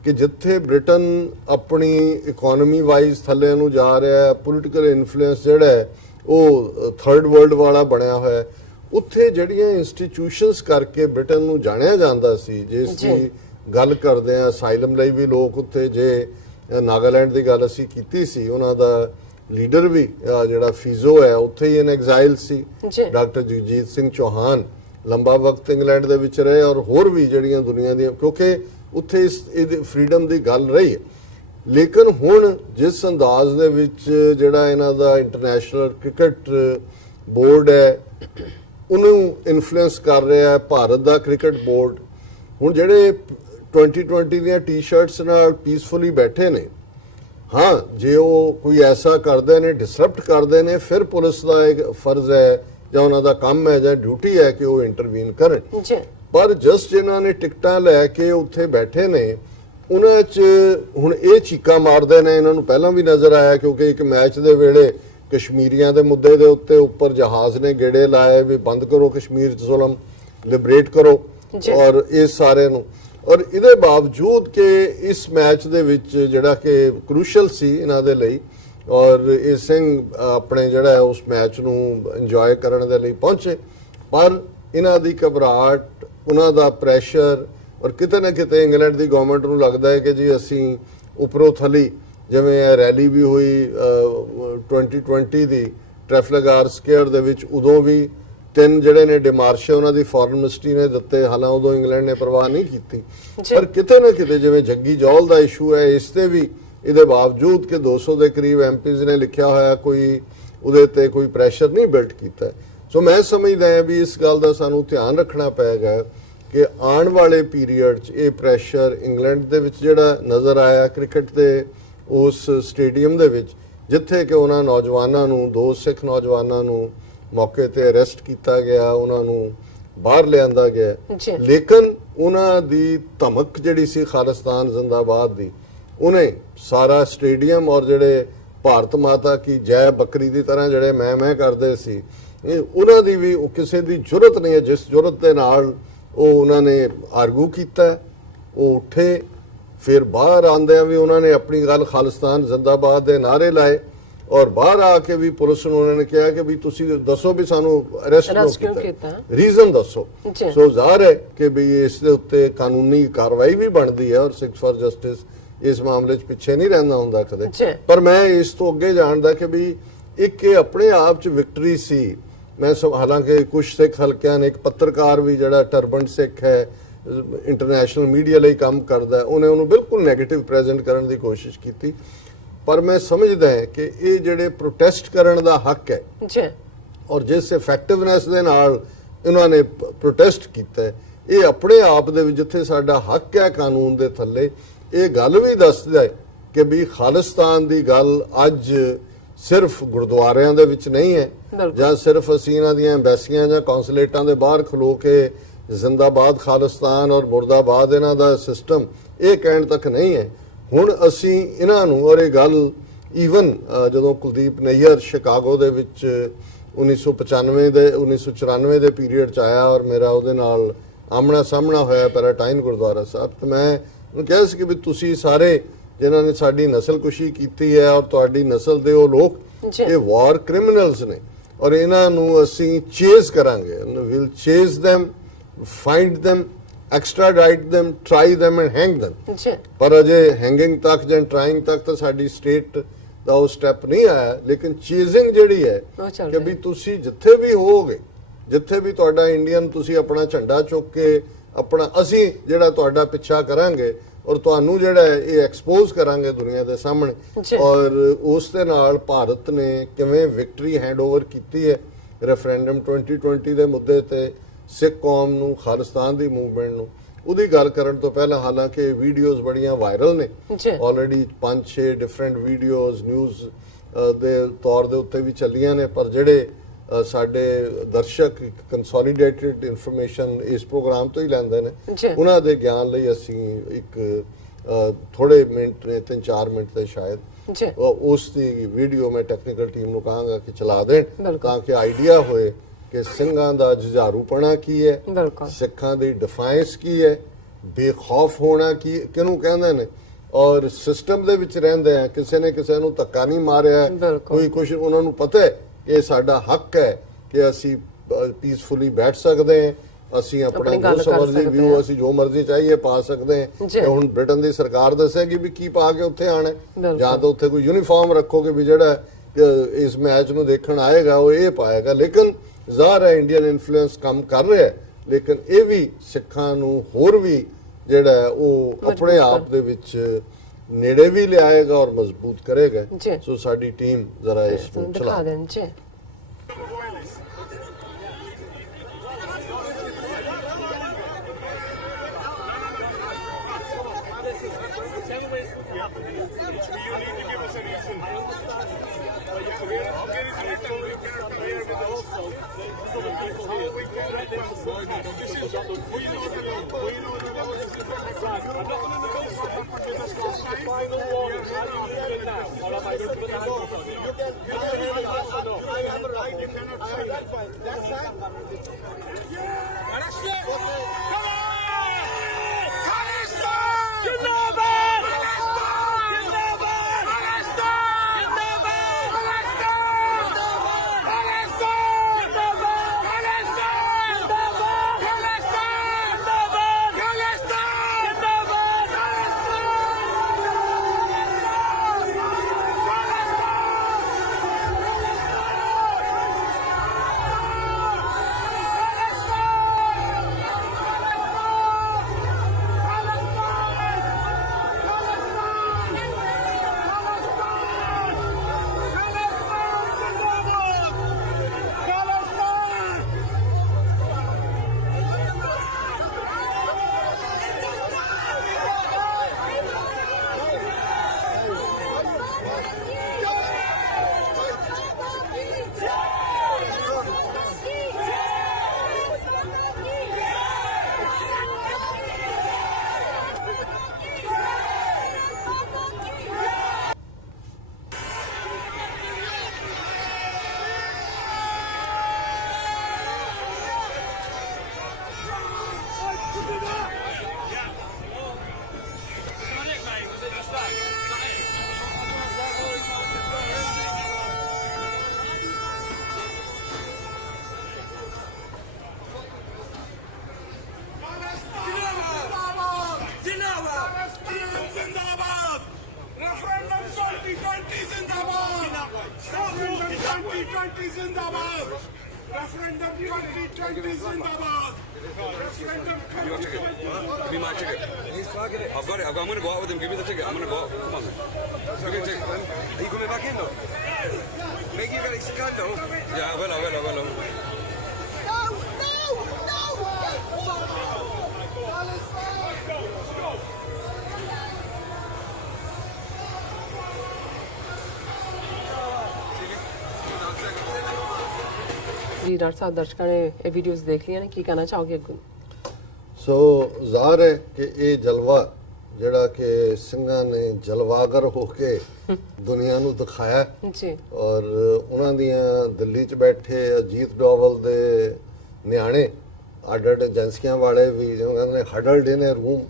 ਕਿ ਜਿੱਥੇ ਬ੍ਰਿਟਨ ਆਪਣੀ ਇਕਨੋਮੀ ਵਾਈਜ਼ ਥੱਲੇ ਨੂੰ ਜਾ ਰਿਹਾ ਹੈ, ਪੋਲੀਟੀਕਲ ਇਨਫਲੂਐਂਸ ਜਿਹੜਾ ਹੈ ਉਹ ਥਰਡ ਵਰਲਡ ਵਾਲਾ ਬਣਿਆ ਹੋਇਆ ਹੈ, ਉੱਥੇ ਜਿਹੜੀਆਂ ਇੰਸਟੀਟਿਊਸ਼ਨਸ ਕਰਕੇ ਬ੍ਰਿਟਨ ਨੂੰ ਜਾਣਿਆ ਜਾਂਦਾ ਸੀ, ਜਿਸ ਦੀ ਗੱਲ ਕਰਦੇ ਆ ਅਸਾਈਲਮ ਲਈ ਵੀ ਲੋਕ ਉੱਥੇ, ਜੇ ਨਾਗਾਲੈਂਡ ਦੀ ਗੱਲ ਅਸੀਂ ਕੀਤੀ ਸੀ, ਉਹਨਾਂ ਦਾ ਲੀਡਰ ਵੀ ਜਿਹੜਾ ਫੀਜ਼ੋ ਹੈ ਉੱਥੇ ਹੀ ਇਨ ਐਗਜ਼ਾਈਲ ਸੀ। ਡਾਕਟਰ ਜਗਜੀਤ ਸਿੰਘ ਚੌਹਾਨ ਲੰਬਾ ਵਕਤ ਇੰਗਲੈਂਡ ਦੇ ਵਿੱਚ ਰਹੇ ਔਰ ਹੋਰ ਵੀ ਜਿਹੜੀਆਂ ਦੁਨੀਆ ਦੀਆਂ, ਕਿਉਂਕਿ ਉੱਥੇ ਇਸ ਫਰੀडम ਦੀ ਗੱਲ ਰਹੀ ਹੈ। ਲੇਕਿਨ ਹੁਣ ਜਿਸ ਅੰਦਾਜ਼ ਦੇ ਵਿੱਚ ਜਿਹੜਾ ਇਹਨਾਂ ਦਾ ਇੰਟਰਨੈਸ਼ਨਲ ਕ੍ਰਿਕਟ ਬੋਰਡ ਹੈ ਉਹਨੂੰ ਇਨਫਲੂਐਂਸ ਕਰ ਰਿਹਾ ਹੈ ਭਾਰਤ ਦਾ ਕ੍ਰਿਕਟ ਬੋਰਡ, ਹੁਣ ਜਿਹੜੇ 2020 ਦੀਆਂ ਟੀ-ਸ਼ਰਟਸ ਨਾਲ ਪੀਸਫੁਲੀ ਬੈਠੇ ਨੇ, ਹਾਂ ਜੇ ਉਹ ਕੋਈ ਐਸਾ ਕਰਦੇ ਨੇ, ਡਿਸਰਪਟ ਕਰਦੇ ਨੇ, ਫਿਰ ਪੁਲਿਸ ਦਾ ਇੱਕ ਫਰਜ਼ ਹੈ ਜਾਂ ਉਹਨਾਂ ਦਾ ਕੰਮ ਹੈ ਜਾਂ ਡਿਊਟੀ ਹੈ ਕਿ ਉਹ ਇੰਟਰਵੀਨ ਕਰਨ। ਪਰ ਜਸਟ ਜਿਨ੍ਹਾਂ ਨੇ ਟਿਕਟਾਂ ਲੈ ਕੇ ਉੱਥੇ ਬੈਠੇ ਨੇ ਉਹਨਾਂ 'ਚ ਹੁਣ ਇਹ ਚੀਕਾਂ ਮਾਰਦੇ ਨੇ, ਇਹਨਾਂ ਨੂੰ ਪਹਿਲਾਂ ਵੀ ਨਜ਼ਰ ਆਇਆ ਕਿਉਂਕਿ ਇੱਕ ਮੈਚ ਦੇ ਵੇਲੇ ਕਸ਼ਮੀਰੀਆਂ ਦੇ ਮੁੱਦੇ ਦੇ ਉੱਪਰ ਜਹਾਜ਼ ਨੇ ਗੇੜੇ ਲਾਏ ਵੀ ਬੰਦ ਕਰੋ ਕਸ਼ਮੀਰ 'ਚ ਜ਼ੁਲਮ, ਲਿਬਰੇਟ ਕਰੋ ਔਰ ਇਸ ਸਾਰੇ ਨੂੰ। ਔਰ ਇਹਦੇ ਬਾਵਜੂਦ ਕਿ ਇਸ ਮੈਚ ਦੇ ਵਿੱਚ ਜਿਹੜਾ ਕਿ ਕ੍ਰੂਸ਼ਲ ਸੀ ਇਹਨਾਂ ਦੇ ਲਈ ਔਰ ਇਹ ਸਿੰਘ ਆਪਣੇ ਜਿਹੜਾ ਹੈ ਉਸ ਮੈਚ ਨੂੰ ਇੰਜੋਏ ਕਰਨ ਦੇ ਲਈ ਪਹੁੰਚੇ, ਪਰ ਇਹਨਾਂ ਦੀ ਘਬਰਾਹਟ, ਉਹਨਾਂ ਦਾ ਪ੍ਰੈਸ਼ਰ ਔਰ ਕਿਤੇ ਨਾ ਕਿਤੇ ਇੰਗਲੈਂਡ ਦੀ ਗਵਰਨਮੈਂਟ ਨੂੰ ਲੱਗਦਾ ਹੈ ਕਿ ਜੀ ਅਸੀਂ ਉੱਪਰੋਂ ਥੱਲੀ, ਜਿਵੇਂ ਇਹ ਰੈਲੀ ਵੀ ਹੋਈ 2020 ਦੀ ਟ੍ਰੈਫਲਗਾਰ ਸਕੁਆਇਰ ਦੇ ਵਿੱਚ, ਉਦੋਂ ਵੀ 3 ਜਿਹੜੇ ਨੇ ਡਿਮਾਰਸ਼ੇ ਉਹਨਾਂ ਦੀ ਫੋਰਨ ਮਿਨਿਸਟਰੀ ਨੇ ਦਿੱਤੇ, ਹਾਲਾਂਕਿ ਉਦੋਂ ਇੰਗਲੈਂਡ ਨੇ ਪਰਵਾਹ ਨਹੀਂ ਕੀਤੀ। ਪਰ ਕਿਤੇ ਨਾ ਕਿਤੇ ਜਿਵੇਂ ਜੱਗੀ ਜੌਲ ਦਾ ਇਸ਼ੂ ਹੈ, ਇਸ ਤੇ ਵੀ ਇਹਦੇ ਬਾਵਜੂਦ ਕਿ 200 ਦੇ ਕਰੀਬ ਐਮਪੀਜ਼ ਨੇ ਲਿਖਿਆ ਹੋਇਆ, ਕੋਈ ਉਹਦੇ ਤੇ ਕੋਈ ਪ੍ਰੈਸ਼ਰ ਨਹੀਂ ਬਿਲਟ ਕੀਤਾ। ਸੋ ਮੈਂ ਸਮਝਦਾ ਹਾਂ ਵੀ ਇਸ ਗੱਲ ਦਾ ਸਾਨੂੰ ਧਿਆਨ ਰੱਖਣਾ ਪਏਗਾ ਕਿ ਆਉਣ ਵਾਲੇ ਪੀਰੀਅਡ 'ਚ ਇਹ ਪ੍ਰੈਸ਼ਰ ਇੰਗਲੈਂਡ ਦੇ ਵਿੱਚ ਜਿਹੜਾ ਨਜ਼ਰ ਆਇਆ ਕ੍ਰਿਕਟ ਦੇ ਉਸ ਸਟੇਡੀਅਮ ਦੇ ਵਿੱਚ, ਜਿੱਥੇ ਕਿ ਉਹਨਾਂ ਨੌਜਵਾਨਾਂ ਨੂੰ, 2 ਸਿੱਖ ਨੌਜਵਾਨਾਂ ਨੂੰ ਮੌਕੇ ਤੇ ਅਰੈਸਟ ਕੀਤਾ ਗਿਆ, ਉਹਨਾਂ ਨੂੰ ਬਾਹਰ ਲਿਆਂਦਾ ਗਿਆ, ਲੇਕਿਨ ਉਹਨਾਂ ਦੀ ਧਮਕ ਜਿਹੜੀ ਸੀ ਖਾਲਿਸਤਾਨ ਜ਼ਿੰਦਾਬਾਦ ਦੀ, ਉਹਨੇ ਸਾਰਾ ਸਟੇਡੀਅਮ ਔਰ ਜਿਹੜੇ ਭਾਰਤ ਮਾਤਾ ਕੀ ਜੈ ਬੱਕਰੀ ਦੀ ਤਰ੍ਹਾਂ ਜਿਹੜੇ ਮੈਂ ਕਰਦੇ ਸੀ, ਉਹਨਾਂ ਦੀ ਵੀ ਕਿਸੇ ਦੀ ਜੁਰਤ ਨਹੀਂ ਹੈ ਜਿਸ ਜੁਰਤ ਦੇ ਨਾਲ ਉਹ ਉਹਨਾਂ ਨੇ ਆਰਗੂ ਕੀਤਾ। ਉਹ ਉੱਠੇ, ਫਿਰ ਬਾਹਰ ਆਉਂਦਿਆਂ ਵੀ ਉਹਨਾਂ ਨੇ ਆਪਣੀ ਗੱਲ ਖਾਲਿਸਤਾਨ ਜ਼ਿੰਦਾਬਾਦ ਦੇ ਨਾਅਰੇ ਲਾਏ ਔਰ ਬਾਹਰ ਆ ਕੇ ਵੀ ਪੁਲਿਸ ਨੂੰ ਉਹਨਾਂ ਨੇ ਕਿਹਾ ਕਿ ਵੀ ਤੁਸੀਂ ਦੱਸੋ ਵੀ ਸਾਨੂੰ ਅਰੈਸਟ ਕਿਉਂ ਕੀਤਾ, ਰੀਜ਼ਨ ਦੱਸੋ। ਸੋ ਜ਼ਾਹਰ ਹੈ ਕਿ ਵੀ ਇਸ ਦੇ ਉੱਤੇ ਕਾਨੂੰਨੀ ਕਾਰਵਾਈ ਵੀ ਬਣਦੀ ਹੈ ਔਰ ਸਿੱਖ ਫਾਰ ਜਸਟਿਸ ਇਸ ਮਾਮਲੇ 'ਚ ਪਿੱਛੇ ਨਹੀਂ ਰਹਿੰਦਾ ਹੁੰਦਾ ਕਦੇ। ਪਰ ਮੈਂ ਇਸ ਤੋਂ ਅੱਗੇ ਜਾਣਦਾ ਕਿ ਵੀ ਇੱਕ ਇਹ ਆਪਣੇ ਆਪ 'ਚ ਵਿਕਟਰੀ ਸੀ। ਮੈਂ ਹਾਲਾਂਕਿ ਕੁਝ ਸਿੱਖ ਹਲਕਿਆਂ ਨੇ, ਇੱਕ ਪੱਤਰਕਾਰ ਵੀ ਜਿਹੜਾ ਟਰਬਨ ਸਿੱਖ ਹੈ, ਇੰਟਰਨੈਸ਼ਨਲ ਮੀਡੀਆ ਲਈ ਕੰਮ ਕਰਦਾ, ਉਹਨੇ ਉਹਨੂੰ ਬਿਲਕੁਲ ਨੈਗੇਟਿਵ ਪ੍ਰੈਜ਼ੈਂਟ ਕਰਨ ਦੀ ਕੋਸ਼ਿਸ਼ ਕੀਤੀ। ਪਰ ਮੈਂ ਸਮਝਦਾ ਹਾਂ ਕਿ ਇਹ ਜਿਹੜੇ ਪ੍ਰੋਟੈਸਟ ਕਰਨ ਦਾ ਹੱਕ ਹੈ ਔਰ ਜਿਸ ਇਫੈਕਟਿਵਨੈਸ ਦੇ ਨਾਲ ਇਹਨਾਂ ਨੇ ਪ੍ਰੋਟੈਸਟ ਕੀਤਾ, ਇਹ ਆਪਣੇ ਆਪ ਦੇ ਵਿੱਚ ਜਿੱਥੇ ਸਾਡਾ ਹੱਕ ਹੈ ਕਾਨੂੰਨ ਦੇ ਥੱਲੇ, ਇਹ ਗੱਲ ਵੀ ਦੱਸਦਾ ਹੈ ਕਿ ਵੀ ਖਾਲਿਸਤਾਨ ਦੀ ਗੱਲ ਅੱਜ ਸਿਰਫ ਗੁਰਦੁਆਰਿਆਂ ਦੇ ਵਿੱਚ ਨਹੀਂ ਹੈ, ਜਾਂ ਸਿਰਫ ਅਸੀਂ ਇਹਨਾਂ ਦੀਆਂ ਐਮਬੈਸੀਆਂ ਜਾਂ ਕੌਂਸੂਲੇਟਾਂ ਦੇ ਬਾਹਰ ਖਲੋ ਕੇ ਜ਼ਿੰਦਾਬਾਦ ਖਾਲਿਸਤਾਨ ਔਰ ਮੁਰਦਾਬਾਦ ਇਹਨਾਂ ਦਾ ਸਿਸਟਮ ਇਹ ਕਹਿਣ ਤੱਕ ਨਹੀਂ ਹੈ। ਹੁਣ ਅਸੀਂ ਇਹਨਾਂ ਨੂੰ, ਔਰ ਇਹ ਗੱਲ ਈਵਨ ਜਦੋਂ ਕੁਲਦੀਪ ਨਈਅਰ ਸ਼ਿਕਾਗੋ ਦੇ ਵਿੱਚ 1994 ਦੇ ਪੀਰੀਅਡ 'ਚ ਆਇਆ ਔਰ ਮੇਰਾ ਉਹਦੇ ਨਾਲ ਆਮਣਾ ਸਾਹਮਣਾ ਹੋਇਆ ਪੈਰਾਟਾਈਨ ਗੁਰਦੁਆਰਾ ਸਾਹਿਬ, ਤੇ ਮੈਂ ਉਹਨੂੰ ਕਿਹਾ ਸੀ ਕਿ ਵੀ ਤੁਸੀਂ ਸਾਰੇ ਜਿਨ੍ਹਾਂ ਨੇ ਸਾਡੀ ਨਸਲਕੁਸ਼ੀ ਕੀਤੀ ਹੈ ਔਰ ਤੁਹਾਡੀ ਨਸਲ ਦੇ ਉਹ ਲੋਕ ਇਹ ਵਾਰ ਕ੍ਰਿਮੀਨਲਸ ਨੇ, ਔਰ ਇਹਨਾਂ ਨੂੰ ਅਸੀਂ ਚੇਜ਼ ਕਰਾਂਗੇ, will Chase them, find them, extradite them, try them and hang them। ਪਰ ਅਜੇ ਹੈਂਗਿੰਗ ਤੱਕ ਜਾਂ ਟਰਾਈਂਗ ਤੱਕ ਤਾਂ ਸਾਡੀ ਸਟੇਟ ਦਾ ਉਹ ਸਟੈਪ ਨਹੀਂ ਆਇਆ, ਲੇਕਿਨ ਚੇਜ਼ਿੰਗ ਜਿਹੜੀ ਹੈ ਕਿ ਵੀ ਤੁਸੀਂ ਜਿੱਥੇ ਵੀ ਹੋਵੋਗੇ, ਜਿੱਥੇ ਵੀ ਤੁਹਾਡਾ ਇੰਡੀਅਨ, ਤੁਸੀਂ ਆਪਣਾ ਝੰਡਾ ਚੁੱਕ ਕੇ ਆਪਣਾ, ਅਸੀਂ ਜਿਹੜਾ ਤੁਹਾਡਾ ਪਿੱਛਾ ਕਰਾਂਗੇ ਔਰ ਤੁਹਾਨੂੰ ਜਿਹੜਾ ਇਹ ਐਕਸਪੋਜ਼ ਕਰਾਂਗੇ ਦੁਨੀਆ ਦੇ ਸਾਹਮਣੇ। ਔਰ ਉਸ ਦੇ ਨਾਲ ਭਾਰਤ ਨੇ ਕਿਵੇਂ ਵਿਕਟਰੀ ਹੈਂਡਓਵਰ ਕੀਤੀ ਹੈ ਰੈਫਰੈਂਡਮ 2020 ਦੇ ਮੁੱਦੇ ਤੇ ਸਿੱਖ ਕੌਮ ਨੂੰ, ਖਾਲਿਸਤਾਨ ਦੀ ਮੂਵਮੈਂਟ ਨੂੰ, ਉਹਦੀ ਗੱਲ ਕਰਨ ਤੋਂ ਪਹਿਲਾਂ, ਹਾਲਾਂਕਿ ਵੀਡੀਓਜ਼ ਬੜੀਆਂ ਵਾਇਰਲ ਨੇ ਆਲਰੇਡੀ, 5-6 ਡਿਫਰੈਂਟ ਵੀਡੀਓਜ਼ ਨਿਊਜ਼ ਦੇ ਤੌਰ ਦੇ ਉੱਤੇ ਵੀ ਚੱਲੀਆਂ ਨੇ, ਪਰ ਜਿਹੜੇ ਸਾਡੇ ਦਰਸ਼ਕ ਕੰਸੋਲੀਡੇਟਿਡ ਇਨਫੋਰਮੇਸ਼ਨ ਇਸ ਪ੍ਰੋਗਰਾਮ ਤੋਂ ਹੀ ਲੈਂਦੇ ਨੇ, ਉਹਨਾਂ ਦੇ ਗਿਆਨ ਲਈ ਅਸੀਂ ਇੱਕ ਥੋੜੇ ਮਿੰਟ ਨੇ, 3-4 ਮਿੰਟ ਦੇ ਸ਼ਾਇਦ, ਉਸ ਦੀ ਵੀਡੀਓ ਮੈਂ ਟੈਕਨੀਕਲ ਟੀਮ ਨੂੰ ਕਹਾਂਗਾ ਕਿ ਚਲਾ ਦੇਣ ਤਾਂ ਕਿ ਆਈਡੀਆ ਹੋਏ ਕਿ ਸਿੰਘਾਂ ਦਾ ਜੁਝਾਰੂਪਣਾ ਕੀ ਹੈ, ਸਿੱਖਾਂ ਦੀ ਡਿਫਾਈਂਸ ਕੀ ਹੈ, ਬੇਖੌਫ ਹੋਣਾ ਕੀ ਕਿਹਨੂੰ ਕਹਿੰਦੇ ਨੇ, ਔਰ ਸਿਸਟਮ ਦੇ ਵਿੱਚ ਰਹਿੰਦੇ ਆ, ਕਿਸੇ ਨੇ ਕਿਸੇ ਨੂੰ ਧੱਕਾ ਨਹੀਂ ਮਾਰਿਆ, ਕੋਈ ਕੁਛ, ਉਹਨਾਂ ਨੂੰ ਪਤਾ ਹੈ ਕਿ ਸਾਡਾ ਹੱਕ ਹੈ ਕਿ ਅਸੀਂ ਪੀਸਫੁਲੀ ਬੈਠ ਸਕਦੇ ਹਾਂ, ਅਸੀਂ ਆਪਣਾ ਜੋ ਮਰਜ਼ੀ ਵਿਊ, ਅਸੀਂ ਜੋ ਮਰਜ਼ੀ ਚਾਹੀਏ ਪਾ ਸਕਦੇ ਹਾਂ। ਹੁਣ ਬ੍ਰਿਟਨ ਦੀ ਸਰਕਾਰ ਦੱਸੇਗੀ ਵੀ ਕੀ ਪਾ ਕੇ ਉੱਥੇ ਆਣਾ, ਜਾਂ ਤਾਂ ਉੱਥੇ ਕੋਈ ਯੂਨੀਫਾਰਮ ਰੱਖੋਗੇ ਵੀ ਜਿਹੜਾ ਇਸ ਮੈਚ ਨੂੰ ਦੇਖਣ ਆਏਗਾ ਉਹ ਇਹ ਪਾਏਗਾ, ਲੇਕਿਨ ਜ਼ਾਹਰ ਹੈ ਇੰਡੀਅਨ ਇਨਫਲੂਐਂਸ ਕੰਮ ਕਰ ਰਿਹਾ ਹੈ, ਲੇਕਿਨ ਇਹ ਵੀ ਸਿੱਖਾਂ ਨੂੰ ਹੋਰ ਵੀ ਜਿਹੜਾ ਉਹ ਆਪਣੇ ਆਪ ਦੇ ਵਿੱਚ ਨੇੜੇ ਵੀ ਲਿਆਏਗਾ ਔਰ ਮਜ਼ਬੂਤ ਕਰੇਗਾ। ਸੋ ਸਾਡੀ ਟੀਮ ਜ਼ਰਾ ਇਸ ਨੂੰ ਚਲਾ ਦੇਣ। Referendum 2020 Zindabad! Referendum 2020 Give me my ticket. I've got it. I'm going to go out with him. Give me the ticket. I'm going to go out. Come on. Give me the ticket. Are you coming back in though? Make you get scared though. Yeah, I will. No! ਜੀ doctor ਸਾਹਿਬ ਦਰਸ਼ਕਾਂ ਨੇ ਇਹ videos ਦੇਖ ਲਈਆਂ ਨੇ, ਕੀ ਕਹਿਣਾ ਚਾਹੋਗੇ ਅੱਗੋਂ? ਸੋ ਜ਼ਾਹਰ ਹੈ ਕਿ ਇਹ ਜਲਵਾ ਜਿਹੜਾ ਕਿ ਸਿੰਘਾਂ ਨੇ ਜਲਵਾਗਰ ਹੋ ਕੇ ਦੁਨੀਆ ਨੂੰ ਦਿਖਾਇਆ ਜੀ ਔਰ ਉਹਨਾਂ ਦੀਆਂ ਦਿੱਲੀ 'ਚ ਬੈਠੇ ਅਜੀਤ ਡੋਵਲ ਦੇ ਨਿਆਣੇ ਅੱਡ ਏਜੰਸੀਆਂ ਵਾਲੇ ਵੀ ਜਿਵੇਂ ਕਹਿੰਦੇ ਨੇ ਹਡਲਡ ਇਨ ਅ ਰੂਮ,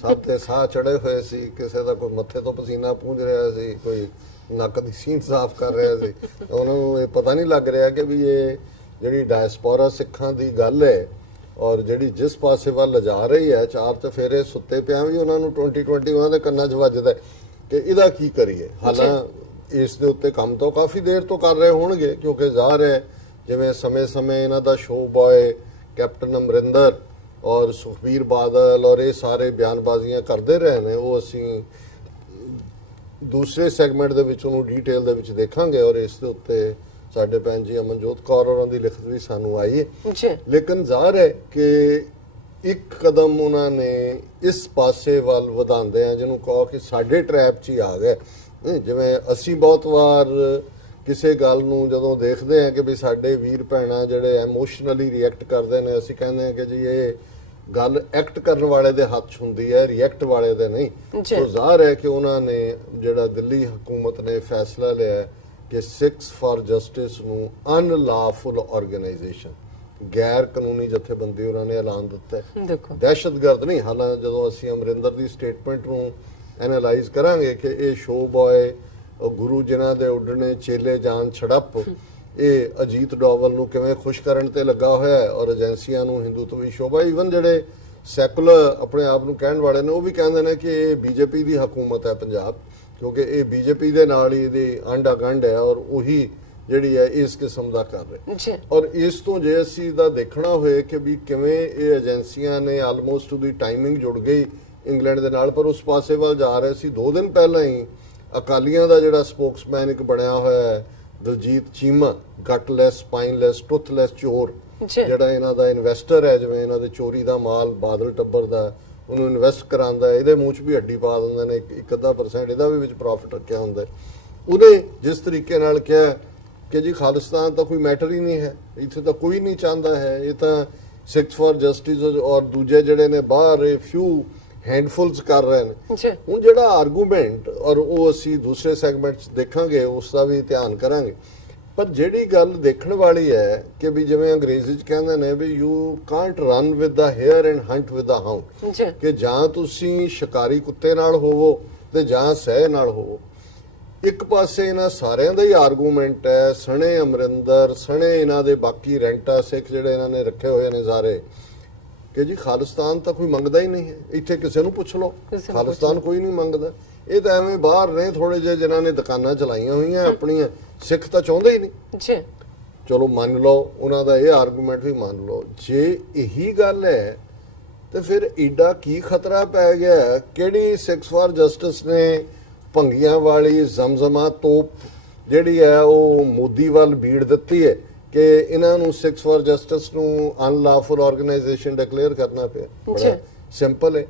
ਸਭ ਤੇ ਸਾਹ ਚੜੇ ਹੋਏ ਸੀ, ਕਿਸੇ ਦਾ ਕੋਈ ਮੱਥੇ ਤੋਂ ਪਸੀਨਾ ਪੂੰਝ ਰਿਹਾ ਸੀ, ਕੋਈ ਨੱਕ ਦੀ ਸੀਨ ਸਾਫ਼ ਕਰ ਰਿਹਾ ਸੀ। ਉਹਨਾਂ ਨੂੰ ਇਹ ਪਤਾ ਨਹੀਂ ਲੱਗ ਰਿਹਾ ਕਿ ਵੀ ਇਹ ਜਿਹੜੀ ਡਾਇਸਪੋਰਾ ਸਿੱਖਾਂ ਦੀ ਗੱਲ ਹੈ ਔਰ ਜਿਹੜੀ ਜਿਸ ਪਾਸੇ ਵੱਲ ਜਾ ਰਹੀ ਹੈ, ਚਾਰ ਚਫੇਰੇ ਸੁੱਤੇ ਪਿਆ ਵੀ ਉਹਨਾਂ ਨੂੰ 2020 ਉਹਨਾਂ ਦੇ ਕੰਨਾਂ 'ਚ ਵੱਜਦਾ ਕਿ ਇਹਦਾ ਕੀ ਕਰੀਏ। ਹਾਲਾਂਕਿ ਇਸ ਦੇ ਉੱਤੇ ਕੰਮ ਤਾਂ ਕਾਫੀ ਦੇਰ ਤੋਂ ਕਰ ਰਹੇ ਹੋਣਗੇ, ਕਿਉਂਕਿ ਜ਼ਾਹਰ ਹੈ ਜਿਵੇਂ ਸਮੇਂ-ਸਮੇਂ ਇਹਨਾਂ ਦਾ ਸ਼ੋਅ ਬॉय ਕੈਪਟਨ ਅਮਰਿੰਦਰ ਔਰ ਸੁਖਬੀਰ ਬਾਦਲ ਔਰ ਇਹ ਸਾਰੇ ਬਿਆਨਬਾਜ਼ੀਆਂ ਕਰਦੇ ਰਹੇ ਨੇ, ਉਹ ਅਸੀਂ ਦੂਸਰੇ ਸੈਗਮੈਂਟ ਦੇ ਵਿੱਚ ਉਹਨੂੰ ਡੀਟੇਲ ਦੇ ਵਿੱਚ ਦੇਖਾਂਗੇ ਔਰ ਇਸ ਦੇ ਉੱਤੇ ਸਾਡੇ ਭੈਣ ਜੀ ਅਮਨਜੋਤ ਕੌਰ ਹੋਰਾਂ ਦੀ ਲਿਖਤ ਵੀ ਸਾਨੂੰ ਆਈ ਹੈ। ਜੀ ਲੇਕਿਨ ਜ਼ਾਹਰ ਹੈ ਕਿ ਇੱਕ ਕਦਮ ਉਹਨਾਂ ਨੇ ਇਸ ਪਾਸੇ ਵੱਲ ਵਧਾਉਂਦੇ ਆ ਜਿਹਨੂੰ ਕਹੋ ਕਿ ਸਾਡੇ ਟਰੈਪ 'ਚ ਹੀ ਆ ਗਏ। ਜਿਵੇਂ ਅਸੀਂ ਬਹੁਤ ਵਾਰ ਕਿਸੇ ਗੱਲ ਨੂੰ ਜਦੋਂ ਦੇਖਦੇ ਆ ਕਿ ਵੀ ਸਾਡੇ ਵੀਰ ਭੈਣਾਂ ਜਿਹੜੇ ਇਮੋਸ਼ਨਲੀ ਰਿਐਕਟ ਕਰਦੇ ਨੇ, ਅਸੀਂ ਕਹਿੰਦੇ ਆ ਕਿ ਜੀ ਇਹ ਗੱਲ ਐਕਟ ਕਰਨ ਵਾਲੇ ਦੇ ਹੱਥ 'ਚ ਹੁੰਦੀ ਹੈ, ਰਿਐਕਟ ਵਾਲੇ ਦੇ ਨਹੀਂ। ਸੋ ਜ਼ਾਹਰ ਹੈ ਕਿ ਉਹਨਾਂ ਨੇ ਜਿਹੜਾ ਦਿੱਲੀ ਹਕੂਮਤ ਨੇ ਫੈਸਲਾ ਲਿਆ ਕਿ ਸਿੱਖਸ ਫਾਰ ਜਸਟਿਸ ਨੂੰ ਅਨਲਾਫੁਲ ਆਰਗੇਨਾਈਜੇਸ਼ਨ, ਗੈਰ ਕਾਨੂੰਨੀ ਜਥੇਬੰਦੀ ਉਹਨਾਂ ਨੇ ਐਲਾਨ ਦਿੱਤਾ ਹੈ, ਦੇਖੋ ਦਹਿਸ਼ਤਗਰਦ ਨਹੀਂ। ਹਾਲਾਂਕਿ ਜਦੋਂ ਅਸੀਂ ਅਮਰਿੰਦਰ ਦੀ ਸਟੇਟਮੈਂਟ ਨੂੰ ਐਨਾਲਾਈਜ਼ ਕਰਾਂਗੇ ਕਿ ਇਹ ਸ਼ੋਅ ਬॉय ਗੁਰੂ ਜਿਨ੍ਹਾਂ ਦੇ ਉੱਡਣੇ ਚੇਲੇ ਜਾਨ ਛੜਪ, ਇਹ ਅਜੀਤ ਡੋਵਲ ਨੂੰ ਕਿਵੇਂ ਖੁਸ਼ ਕਰਨ ਤੇ ਲੱਗਾ ਹੋਇਆ ਹੈ ਔਰ ਏਜੰਸੀਆਂ ਨੂੰ ਹਿੰਦੂਤਵੀ ਸ਼ੋਭਾ, ਈਵਨ ਜਿਹੜੇ ਸੈਕੂਲਰ ਆਪਣੇ ਆਪ ਨੂੰ ਕਹਿਣ ਵਾਲੇ ਨੇ ਉਹ ਵੀ ਕਹਿੰਦੇ ਨੇ ਕਿ ਇਹ ਬੀਜੇਪੀ ਦੀ ਹਕੂਮਤ ਹੈ ਪੰਜਾਬ, ਕਿਉਂਕਿ ਇਹ ਬੀਜੇਪੀ ਦੇ ਨਾਲ ਹੀ ਇਹਦੀ ਆਂਡਾ ਗੰਢ ਹੈ ਔਰ ਉਹੀ ਜਿਹੜੀ ਹੈ ਇਸ ਕਿਸਮ ਦਾ ਕਰ ਰਹੇ। ਜੀ ਔਰ ਇਸ ਤੋਂ ਜੇ ਅਸੀਂ ਦਾ ਦੇਖਣਾ ਹੋਏ ਕਿ ਵੀ ਕਿਵੇਂ ਇਹ ਏਜੰਸੀਆਂ ਨੇ ਆਲਮੋਸਟ ਉਹਦੀ ਟਾਈਮਿੰਗ ਜੁੜ ਗਈ ਇੰਗਲੈਂਡ ਦੇ ਨਾਲ, ਪਰ ਉਸ ਪਾਸੇ ਵੱਲ ਜਾ ਰਹੇ ਸੀ। 2 ਦਿਨ ਪਹਿਲਾਂ ਹੀ ਅਕਾਲੀਆਂ ਦਾ ਜਿਹੜਾ ਸਪੋਕਸਮੈਨ ਇੱਕ ਬਣਿਆ ਹੋਇਆ ਹੈ ਦਲਜੀਤ ਚੀਮਾ, ਗਟਲੈਸ ਸਪਾਈਨਲੈਸ ਟੁੱਥਲੈਸ ਚੋਰ, ਜਿਹੜਾ ਇਹਨਾਂ ਦਾ ਇਨਵੈਸਟਰ ਹੈ, ਜਿਵੇਂ ਇਹਨਾਂ ਦੇ ਚੋਰੀ ਦਾ ਮਾਲ ਬਾਦਲ ਟੱਬਰ ਦਾ ਉਹਨੂੰ ਇਨਵੈਸਟ ਕਰਾਉਂਦਾ, ਇਹਦੇ ਮੂੰਹ 'ਚ ਵੀ ਹੱਡੀ ਪਾ ਦਿੰਦੇ ਨੇ, 1-ਅੱਧਾ% ਇਹਦਾ ਵੀ ਵਿੱਚ ਪ੍ਰੋਫਿਟ ਰੱਖਿਆ ਹੁੰਦਾ। ਉਹਨੇ ਜਿਸ ਤਰੀਕੇ ਨਾਲ ਕਿਹਾ ਕਿ ਜੀ ਖਾਲਿਸਤਾਨ ਤਾਂ ਕੋਈ ਮੈਟਰ ਹੀ ਨਹੀਂ ਹੈ, ਇੱਥੇ ਤਾਂ ਕੋਈ ਨਹੀਂ ਚਾਹੁੰਦਾ ਹੈ, ਇਹ ਤਾਂ ਸਿੱਖਸ ਫਾਰ ਜਸਟਿਸ ਔਰ ਦੂਜੇ ਜਿਹੜੇ ਨੇ ਬਾਹਰ ਇਹ ਫਿਊ ਹੈਂਡਫੁਲਸ ਕਰ ਰਹੇ ਨੇ। ਹੁਣ ਜਿਹੜਾ ਆਰਗੂਮੈਂਟ ਔਰ ਉਹ ਅਸੀਂ ਦੂਸਰੇ ਸੈਗਮੈਂਟ 'ਚ ਦੇਖਾਂਗੇ, ਉਸ ਦਾ ਵੀ ਧਿਆਨ ਕਰਾਂਗੇ, ਪਰ ਜਿਹੜੀ ਗੱਲ ਦੇਖਣ ਵਾਲੀ ਹੈ ਕਿ ਵੀ ਜਿਵੇਂ ਅੰਗਰੇਜ਼ੀ 'ਚ ਕਹਿੰਦੇ ਨੇ ਵੀ you can't run with the hare and hunt with the hound, ਕਿ ਜਾਂ ਤੁਸੀਂ ਸ਼ਿਕਾਰੀ ਕੁੱਤੇ ਨਾਲ ਹੋਵੋ ਤੇ ਜਾਂ ਸਹਿ ਨਾਲ ਹੋਵੋ। ਇੱਕ ਪਾਸੇ ਇਹਨਾਂ ਸਾਰਿਆਂ ਦਾ ਹੀ ਆਰਗੂਮੈਂਟ ਹੈ, ਸਣੇ ਅਮਰਿੰਦਰ, ਸਣੇ ਇਹਨਾਂ ਦੇ ਬਾਕੀ ਰੈਂਟਾ ਸਿੱਖ ਜਿਹੜੇ ਇਹਨਾਂ ਨੇ ਰੱਖੇ ਹੋਏ ਨੇ ਸਾਰੇ, ਕਿ ਜੀ ਖਾਲਿਸਤਾਨ ਤਾਂ ਕੋਈ ਮੰਗਦਾ ਹੀ ਨਹੀਂ ਹੈ, ਇੱਥੇ ਕਿਸੇ ਨੂੰ ਪੁੱਛ ਲਓ, ਖਾਲਿਸਤਾਨ ਕੋਈ ਨਹੀਂ ਮੰਗਦਾ। ਇਹ ਤਾਂ ਐਵੇਂ ਬਾਹਰ ਨੇ ਥੋੜੇ ਜਿਹੇ ਜਿਨ੍ਹਾਂ ਨੇ ਦੁਕਾਨਾਂ ਚਲਾਈਆਂ ਹੋਈਆਂ ਆਪਣੀਆਂ, ਸਿੱਖ ਤਾਂ ਚਾਹੁੰਦੇ ਹੀ ਨਹੀਂ। ਜੀ ਚਲੋ ਮੰਨ ਲਓ ਉਹਨਾਂ ਦਾ ਇਹ ਆਰਗੂਮੈਂਟ ਵੀ ਮੰਨ ਲਓ, ਜੇ ਇਹੀ ਗੱਲ ਹੈ ਤੇ ਫਿਰ ਏਡਾ ਕੀ ਖਤਰਾ ਪੈ ਗਿਆ? ਕਿਹੜੀ ਸਿੱਖਸ ਫਾਰ ਜਸਟਿਸ ਨੇ ਭੰਗੀਆਂ ਵਾਲੀ ਜ਼ਮਜ਼ਮਾ ਤੋਪ ਜਿਹੜੀ ਹੈ ਉਹ ਮੋਦੀ ਵੱਲ ਬੀੜ ਦਿੱਤੀ ਹੈ ਕਿ ਇਹਨਾਂ ਨੂੰ ਸਿੱਖਸ ਫਾਰ ਜਸਟਿਸ ਨੂੰ ਅਨਲਾਫੁਲ ਆਰਗੇਨਾਈਜੇਸ਼ਨ ਡਿਕਲੇਅਰ ਕਰਨਾ ਪਿਆ? ਬੜਾ ਸਿੰਪਲ ਹੈ।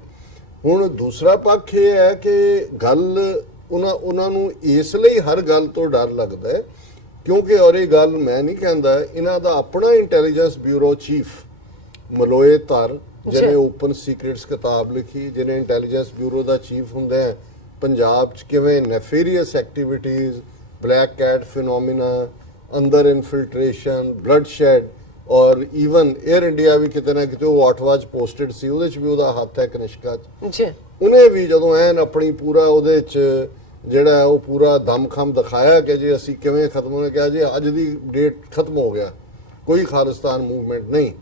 ਹੁਣ ਦੂਸਰਾ ਪੱਖ ਇਹ ਹੈ ਕਿ ਗੱਲ ਉਹਨਾਂ ਨੂੰ ਇਸ ਲਈ ਹਰ ਗੱਲ ਤੋਂ ਡਰ ਲੱਗਦਾ ਹੈ ਕਿਉਂਕਿ, ਔਰ ਇਹ ਗੱਲ ਮੈਂ ਨਹੀਂ ਕਹਿੰਦਾ, ਇਹਨਾਂ ਦਾ ਆਪਣਾ ਇੰਟੈਲੀਜੈਂਸ ਬਿਊਰੋ ਚੀਫ ਮਲੋਏ ਧਰ, ਜਿਹਨੇ ਓਪਨ ਸੀਕ੍ਰੇਟਸ ਕਿਤਾਬ ਲਿਖੀ, ਜਿਹਨੇ ਇੰਟੈਲੀਜੈਂਸ ਬਿਊਰੋ ਦਾ ਚੀਫ ਹੁੰਦਾ ਹੈ, ਪੰਜਾਬ 'ਚ ਕਿਵੇਂ ਨੈਫੇਰੀਅਸ ਐਕਟੀਵਿਟੀਜ਼, ਬਲੈਕ ਕੈਟ ਫਿਨੋਮੀਨਾ, ਅੰਦਰ ਇਨਫਿਲਟ੍ਰੇਸ਼ਨ, ਬਲੱਡ ਸ਼ੈਡ, ਔਰ ਈਵਨ 에ਅਰ ਇੰਡੀਆ ਵੀ ਕਿਤੇ ਨਾ ਕਿਤੇ ਉਹ ਆਟਵਾ 'ਚ ਪੋਸਟਡ ਸੀ, ਉਹਦੇ 'ਚ ਵੀ ਉਹਦਾ ਹੱਥ ਹੈ ਕਨਿਸ਼ਕਾ 'ਚ। ਉਹਨੇ ਵੀ ਜਦੋਂ ਐਨ ਆਪਣੀ ਪੂਰਾ ਉਹਦੇ 'ਚ ਜਿਹੜਾ ਉਹ ਪੂਰਾ ਦਮਖਮ ਦਿਖਾਇਆ ਕਿ ਜੀ ਅਸੀਂ ਕਿਵੇਂ ਖਤਮ ਹੋਣੇ, ਕਿਹਾ ਜੀ ਅੱਜ ਦੀ ਡੇਟ ਖਤਮ ਹੋ ਗਿਆ, ਕੋਈ ਖਾਲਿਸਤਾਨ ਮੂਵਮੈਂਟ ਨਹੀਂ।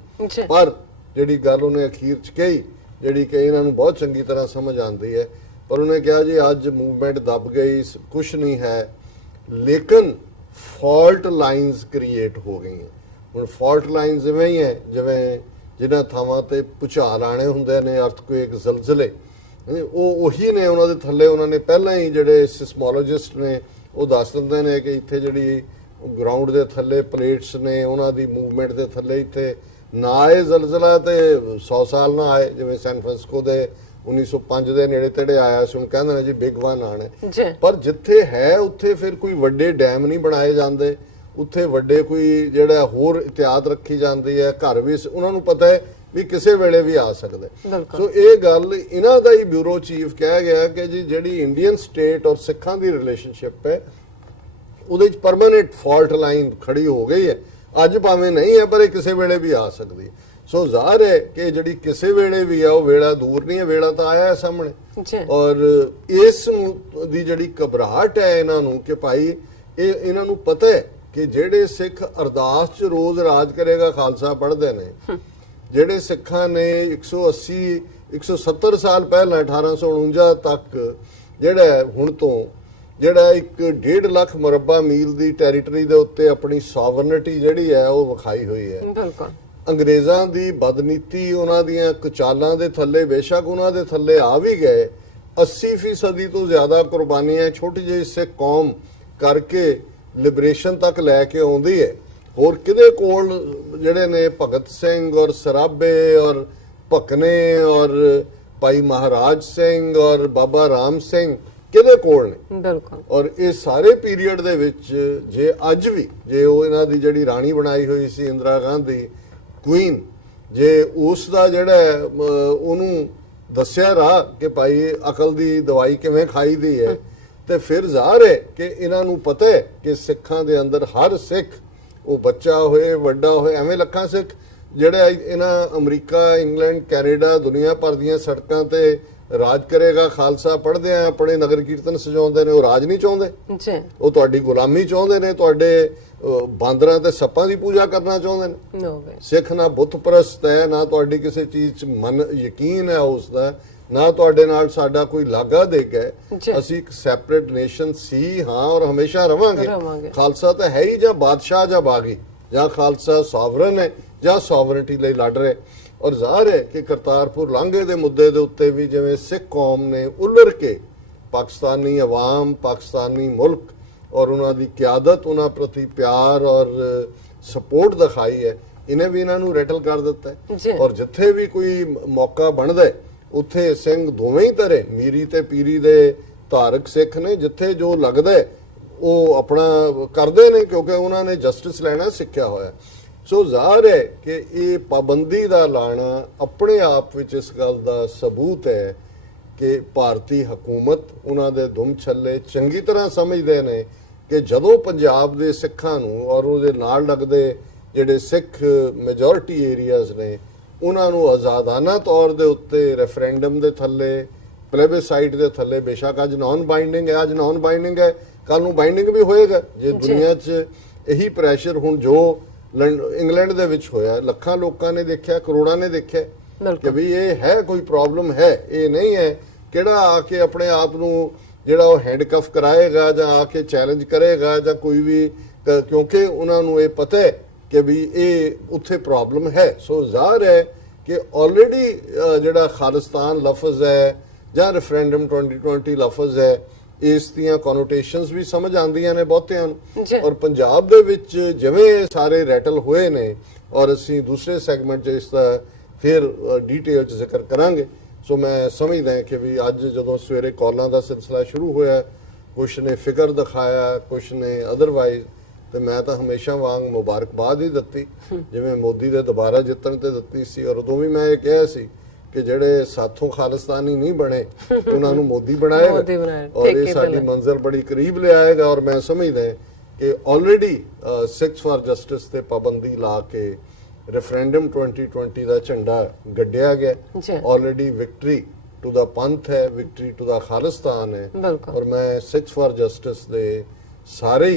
ਪਰ ਜਿਹੜੀ ਗੱਲ ਉਹਨੇ ਅਖੀਰ 'ਚ ਕਹੀ, ਜਿਹੜੀ ਕਿ ਇਹਨਾਂ ਨੂੰ ਬਹੁਤ ਚੰਗੀ ਤਰ੍ਹਾਂ ਸਮਝ ਆਉਂਦੀ ਹੈ, ਪਰ ਉਹਨੇ ਕਿਹਾ ਜੀ ਅੱਜ ਮੂਵਮੈਂਟ ਦਬ ਗਈ, ਕੁਛ ਨਹੀਂ ਹੈ, ਲੇਕਿਨ ਫਾਲਟ ਲਾਈਨਸ ਕ੍ਰੀਏਟ ਹੋ ਗਈਆਂ। ਹੁਣ ਫਾਲਟ ਲਾਈਨਸ ਇਵੇਂ ਹੀ ਹੈ ਜਿਵੇਂ ਜਿਨ੍ਹਾਂ ਥਾਵਾਂ ਤੇ ਭੁਚਾਲ ਆਣੇ ਹੁੰਦੇ ਨੇ, ਅਰਥਕੁਏਕ, ਜ਼ਲਜ਼ਲੇ, ਉਹ ਉਹੀ ਨੇ। ਉਹਨਾਂ ਦੇ ਥੱਲੇ ਉਹਨਾਂ ਨੇ ਪਹਿਲਾਂ ਹੀ ਜਿਹੜੇ ਸਿਸਮੋਲੋਜਿਸਟ ਨੇ ਉਹ ਦੱਸ ਦਿੰਦੇ ਨੇ ਕਿ ਇੱਥੇ ਜਿਹੜੀ ਗਰਾਊਂਡ ਦੇ ਥੱਲੇ ਪਲੇਟਸ ਨੇ, ਉਹਨਾਂ ਦੀ ਮੂਵਮੈਂਟ ਦੇ ਥੱਲੇ ਇੱਥੇ ਨਾ ਆਏ ਜ਼ਲਜ਼ਲਾ ਤੇ 100 ਸਾਲ ਨਾ ਆਏ, ਜਿਵੇਂ ਸੈਨ ਫਰਾਂਸਿਸਕੋ ਦੇ 1905 ਦੇ ਨੇੜੇ ਤੇੜੇ ਆਇਆ ਸੀ। ਹੁਣ ਕਹਿੰਦੇ ਨੇ ਜੀ ਬਿਗ ਵਨ ਆਣਾ, ਪਰ ਜਿੱਥੇ ਹੈ ਉੱਥੇ ਫਿਰ ਕੋਈ ਵੱਡੇ ਡੈਮ ਨਹੀਂ ਬਣਾਏ ਜਾਂਦੇ, ਉੱਥੇ ਵੱਡੇ ਕੋਈ ਜਿਹੜਾ ਹੋਰ ਇਤਿਆਤ ਰੱਖੀ ਜਾਂਦੀ ਹੈ, ਘਰ ਵੀ ਉਹਨਾਂ ਨੂੰ ਪਤਾ ਹੈ ਵੀ ਕਿਸੇ ਵੇਲੇ ਵੀ ਆ ਸਕਦਾ ਹੈ। ਬਿਲਕੁਲ। ਸੋ ਇਹ ਗੱਲ ਇਹਨਾਂ ਦਾ ਹੀ ਬਿਊਰੋ ਚੀਫ ਕਹਿ ਗਿਆ ਕਿ ਜੀ ਜਿਹੜੀ ਇੰਡੀਅਨ ਸਟੇਟ ਔਰ ਸਿੱਖਾਂ ਦੀ ਰਿਲੇਸ਼ਨਸ਼ਿਪ ਹੈ ਉਹਦੇ ਵਿੱਚ ਪਰਮਾਨੈਂਟ ਫਾਲਟ ਲਾਈਨ ਖੜੀ ਹੋ ਗਈ ਹੈ। ਅੱਜ ਭਾਵੇਂ ਨਹੀਂ ਹੈ ਪਰ ਇਹ ਕਿਸੇ ਵੇਲੇ ਵੀ ਆ ਸਕਦੀ ਹੈ। ਸੋ ਜ਼ਾਹਰ ਹੈ ਕਿ ਜਿਹੜੀ ਕਿਸੇ ਵੇਲੇ ਵੀ ਆ ਉਹ ਵੇਲਾ ਦੂਰ ਨਹੀਂ ਹੈ, ਵੇਲਾ ਤਾਂ ਆਇਆ ਹੈ ਸਾਹਮਣੇ। ਜੀ। ਔਰ ਇਸ ਨੂੰ ਦੀ ਜਿਹੜੀ ਘਬਰਾਹਟ ਹੈ ਇਹਨਾਂ ਨੂੰ ਕਿ ਭਾਈ ਇਹਨਾਂ ਨੂੰ ਪਤਾ ਹੈ ਕਿ ਜਿਹੜੇ ਸਿੱਖ ਅਰਦਾਸ 'ਚ ਰੋਜ਼ ਰਾਜ ਕਰੇਗਾ ਖਾਲਸਾ ਪੜ੍ਹਦੇ ਨੇ, ਜਿਹੜੇ ਸਿੱਖਾਂ ਨੇ 170 ਸਾਲ ਪਹਿਲਾਂ 1849 ਤੱਕ ਜਿਹੜਾ ਹੁਣ ਤੋਂ ਜਿਹੜਾ 1.5 ਲੱਖ ਮੁਰੱਬਾ ਮੀਲ ਦੀ ਟੈਰੀਟਰੀ ਦੇ ਉੱਤੇ ਆਪਣੀ ਸੋਵਰਨਿਟੀ ਜਿਹੜੀ ਹੈ ਉਹ ਵਿਖਾਈ ਹੋਈ ਹੈ। ਬਿਲਕੁਲ। ਅੰਗਰੇਜ਼ਾਂ ਦੀ ਬਦਨੀਤੀ, ਉਹਨਾਂ ਦੀਆਂ ਕੁਚਾਲਾਂ ਦੇ ਥੱਲੇ ਬੇਸ਼ੱਕ ਉਹਨਾਂ ਦੇ ਥੱਲੇ ਆ ਵੀ ਗਏ, 80% ਤੋਂ ਜ਼ਿਆਦਾ ਕੁਰਬਾਨੀਆਂ ਛੋਟੀ ਜਿਹੀ ਸਿੱਖ ਕੌਮ ਕਰਕੇ ਲਿਬਰੇਸ਼ਨ ਤੱਕ ਲੈ ਕੇ ਆਉਂਦੀ ਹੈ। ਹੋਰ ਕਿਹਦੇ ਕੋਲ ਜਿਹੜੇ ਨੇ ਭਗਤ ਸਿੰਘ ਔਰ ਸਰਾਭੇ ਔਰ ਭਕਨੇ ਔਰ ਭਾਈ ਮਹਾਰਾਜ ਸਿੰਘ ਔਰ ਬਾਬਾ ਰਾਮ ਸਿੰਘ ਕਿਹਦੇ ਕੋਲ ਨੇ? ਬਿਲਕੁਲ। ਔਰ ਇਹ ਸਾਰੇ ਪੀਰੀਅਡ ਦੇ ਵਿੱਚ ਜੇ ਅੱਜ ਵੀ ਜੇ ਉਹ ਇਹਨਾਂ ਦੀ ਜਿਹੜੀ ਰਾਣੀ ਬਣਾਈ ਹੋਈ ਸੀ ਇੰਦਰਾ ਗਾਂਧੀ ਕੁਈਨ, ਜੇ ਉਸ ਦਾ ਜਿਹੜਾ ਉਹਨੂੰ ਦੱਸਿਆ ਰਾਹ ਕਿ ਭਾਈ ਅਕਲ ਦੀ ਦਵਾਈ ਕਿਵੇਂ ਖਾਈਦੀ ਹੈ, ਤੇ ਫਿਰ ਜ਼ਾਹਰ ਹੈ ਕਿ ਇਹਨਾਂ ਨੂੰ ਪਤਾ ਹੈ ਕਿ ਸਿੱਖਾਂ ਦੇ ਅੰਦਰ ਹਰ ਸਿੱਖ, ਉਹ ਬੱਚਾ ਹੋਏ ਵੱਡਾ ਹੋਏ, ਐਵੇਂ ਲੱਖਾਂ ਸਿੱਖ ਜਿਹੜੇ ਇਹਨਾਂ ਅਮਰੀਕਾ, ਇੰਗਲੈਂਡ, ਕੈਨੇਡਾ, ਦੁਨੀਆ ਭਰ ਦੀਆਂ ਸੜਕਾਂ ਤੇ ਰਾਜ ਕਰੇਗਾ ਖਾਲਸਾ ਪੜ੍ਹਦੇ ਆ, ਆਪਣੇ ਨਗਰ ਕੀਰਤਨ ਸਜਾਉਂਦੇ ਨੇ, ਉਹ ਰਾਜ ਨਹੀਂ ਚਾਹੁੰਦੇ। ਜੀ। ਉਹ ਤੁਹਾਡੀ ਗੁਲਾਮੀ ਚਾਹੁੰਦੇ ਨੇ, ਤੁਹਾਡੇ ਬਾਂਦਰਾਂ ਤੇ ਸੱਪਾਂ ਦੀ ਪੂਜਾ ਕਰਨਾ ਚਾਹੁੰਦੇ ਨੇ। ਨੋ ਵੇ। ਸਿੱਖ ਨਾ ਬੁੱਤ ਪ੍ਰਸਤ ਹੈ, ਨਾ ਤੁਹਾਡੀ ਕਿਸੇ ਚੀਜ਼ 'ਚ ਮਨ ਯਕੀਨ ਹੈ ਉਸ ਦਾ, ਨਾ ਤੁਹਾਡੇ ਨਾਲ ਸਾਡਾ ਕੋਈ ਲਾਗਾ ਦੇਗਾ ਹੈ। ਅਸੀਂ ਇੱਕ ਸੈਪਰੇਟ ਨੇਸ਼ਨ ਸੀ, ਹਾਂ, ਔਰ ਹਮੇਸ਼ਾ ਰਵਾਂਗੇ। ਖਾਲਸਾ ਤਾਂ ਹੈ ਹੀ ਜਾਂ ਬਾਦਸ਼ਾਹ ਜਾਂ ਬਾਗੀ, ਜਾਂ ਖਾਲਸਾ ਸੋਵਰਨ ਹੈ ਜਾਂ ਸੋਵਰਨਿਟੀ ਲਈ ਲੜ ਰਿਹਾ। ਔਰ ਜ਼ਾਹਰ ਹੈ ਕਿ ਕਰਤਾਰਪੁਰ ਲਾਂਘੇ ਦੇ ਮੁੱਦੇ ਦੇ ਉੱਤੇ ਵੀ ਜਿਵੇਂ ਸਿੱਖ ਕੌਮ ਨੇ ਉਲਰ ਕੇ ਪਾਕਿਸਤਾਨੀ ਆਵਾਮ, ਪਾਕਿਸਤਾਨੀ ਮੁਲਕ ਔਰ ਉਹਨਾਂ ਦੀ ਕਿਆਦਤ, ਉਹਨਾਂ ਪ੍ਰਤੀ ਪਿਆਰ ਔਰ ਸਪੋਰਟ ਦਿਖਾਈ ਹੈ, ਇਹਨੇ ਵੀ ਇਹਨਾਂ ਨੂੰ ਰੈਟਲ ਕਰ ਦਿੱਤਾ ਹੈ। ਔਰ ਜਿੱਥੇ ਵੀ ਕੋਈ ਮੌਕਾ ਬਣਦਾ ਉੱਥੇ ਸਿੰਘ ਦੋਵੇਂ ਹੀ ਧਰੇ, ਮੀਰੀ ਤੇ ਪੀਰੀ ਦੇ ਧਾਰਕ ਸਿੱਖ ਨੇ, ਜਿੱਥੇ ਜੋ ਲੱਗਦਾ ਉਹ ਆਪਣਾ ਕਰਦੇ ਨੇ ਕਿਉਂਕਿ ਉਹਨਾਂ ਨੇ ਜਸਟਿਸ ਲੈਣਾ ਸਿੱਖਿਆ ਹੋਇਆ। ਸੋ ਜ਼ਾਹਰ ਹੈ ਕਿ ਇਹ ਪਾਬੰਦੀ ਦਾ ਲਾਣਾ ਆਪਣੇ ਆਪ ਵਿੱਚ ਇਸ ਗੱਲ ਦਾ ਸਬੂਤ ਹੈ ਕਿ ਭਾਰਤੀ ਹਕੂਮਤ, ਉਹਨਾਂ ਦੇ ਦੁਮ ਛੱਲੇ ਚੰਗੀ ਤਰ੍ਹਾਂ ਸਮਝਦੇ ਨੇ ਕਿ ਜਦੋਂ ਪੰਜਾਬ ਦੇ ਸਿੱਖਾਂ ਨੂੰ ਔਰ ਉਹਦੇ ਨਾਲ ਲੱਗਦੇ ਜਿਹੜੇ ਸਿੱਖ ਮੈਜੋਰਿਟੀ ਏਰੀਆਜ਼ ਨੇ ਉਹਨਾਂ ਨੂੰ ਆਜ਼ਾਦਾਨਾ ਤੌਰ ਦੇ ਉੱਤੇ ਰੈਫਰੈਂਡਮ ਦੇ ਥੱਲੇ, ਪਲੇਬਿਸਾਈਟ ਦੇ ਥੱਲੇ, ਬੇਸ਼ੱਕ ਅੱਜ ਨਾਨ ਬਾਈਂਡਿੰਗ ਹੈ, ਅੱਜ ਨਾਨ ਬਾਈਂਡਿੰਗ ਹੈ, ਕੱਲ ਨੂੰ ਬਾਈਂਡਿੰਗ ਵੀ ਹੋਏਗਾ। ਜੇ ਦੁਨੀਆ 'ਚ ਇਹੀ ਪ੍ਰੈਸ਼ਰ ਹੁਣ ਜੋ ਇੰਗਲੈਂਡ ਦੇ ਵਿੱਚ ਹੋਇਆ, ਲੱਖਾਂ ਲੋਕਾਂ ਨੇ ਦੇਖਿਆ, ਕਰੋੜਾਂ ਨੇ ਦੇਖਿਆ ਕਿ ਵੀ ਇਹ ਹੈ ਕੋਈ ਪ੍ਰੋਬਲਮ ਹੈ, ਇਹ ਨਹੀਂ ਹੈ ਕਿਹੜਾ ਆ ਕੇ ਆਪਣੇ ਆਪ ਨੂੰ ਜਿਹੜਾ ਉਹ ਹੈਂਡਕਫ ਕਰਾਏਗਾ ਜਾਂ ਆ ਕੇ ਚੈਲੰਜ ਕਰੇਗਾ ਜਾਂ ਕੋਈ ਵੀ, ਕਿਉਂਕਿ ਉਹਨਾਂ ਨੂੰ ਇਹ ਪਤਾ ਹੈ ਕਿ ਵੀ ਇਹ ਉੱਥੇ ਪ੍ਰੋਬਲਮ ਹੈ। ਸੋ ਜ਼ਾਹਰ ਹੈ ਕਿ ਆਲਰੇਡੀ ਜਿਹੜਾ ਖਾਲਿਸਤਾਨ ਲਫ਼ਜ਼ ਹੈ ਜਾਂ ਰੈਫਰੈਂਡਮ 2020 ਲਫ਼ਜ਼ ਹੈ, ਇਸ ਦੀਆਂ ਕੋਨੋਟੇਸ਼ਨਸ ਵੀ ਸਮਝ ਆਉਂਦੀਆਂ ਨੇ ਬਹੁਤਿਆਂ ਨੂੰ। ਔਰ ਪੰਜਾਬ ਦੇ ਵਿੱਚ ਜਿਵੇਂ ਸਾਰੇ ਰੈਟਲ ਹੋਏ ਨੇ, ਔਰ ਅਸੀਂ ਦੂਸਰੇ ਸੈਗਮੈਂਟ 'ਚ ਇਸ ਦਾ ਫਿਰ ਡੀਟੇਲ 'ਚ ਜ਼ਿਕਰ ਕਰਾਂਗੇ। ਸੋ ਮੈਂ ਸਮਝਦਾ ਕਿ ਵੀ ਅੱਜ ਜਦੋਂ ਸਵੇਰੇ ਕਾਲਾਂ ਦਾ ਸਿਲਸਿਲਾ ਸ਼ੁਰੂ ਹੋਇਆ, ਕੁਛ ਨੇ ਫਿਕਰ ਦਿਖਾਇਆ, ਕੁਛ ਨੇ ਅਦਰਵਾਈਜ਼, ਤੇ ਮੈਂ ਤਾਂ ਹਮੇਸ਼ਾ ਵਾਂਗ ਮੁਬਾਰਕਬਾਦ ਹੀ ਦਿੱਤੀ ਜਿਵੇਂ ਮੋਦੀ ਦੇ ਦੁਬਾਰਾ ਜਿੱਤਣ ਤੇ ਦਿੱਤੀ ਸੀ। ਔਰ ਉਦੋਂ ਵੀ ਮੈਂ ਇਹ ਕਿਹਾ ਸੀ ਕਿ ਜਿਹੜੇ ਸਾਥੋਂ ਖਾਲਿਸਤਾਨੀ ਨਹੀਂ ਬਣੇ ਉਹਨਾਂ ਨੂੰ ਮੋਦੀ ਬਣਾਏਗਾ ਔਰ ਇਹ ਸਾਡੀ ਮੰਜ਼ਿਲ ਬੜੀ ਕਰੀਬ ਲਿਆਏਗਾ। ਔਰ ਮੈਂ ਸਮਝਦਾ ਕਿ ਆਲਰੇਡੀ ਸਿੱਖਸ ਫਾਰ ਜਸਟਿਸ ਤੇ ਪਾਬੰਦੀ ਲਾ ਕੇ ਰੈਫਰੈਂਡਮ 2020 ਦਾ ਝੰਡਾ ਗੱਡਿਆ ਗਿਆ। ਆਲਰੇਡੀ ਵਿਕਟਰੀ ਟੂ ਦਾ ਪੰਥ ਹੈ, ਵਿਕਟਰੀ ਟੂ ਦਾ ਖਾਲਿਸਤਾਨ ਹੈ। ਔਰ ਮੈਂ ਸਿੱਖਸ ਫਾਰ ਜਸਟਿਸ ਦੇ ਸਾਰੇ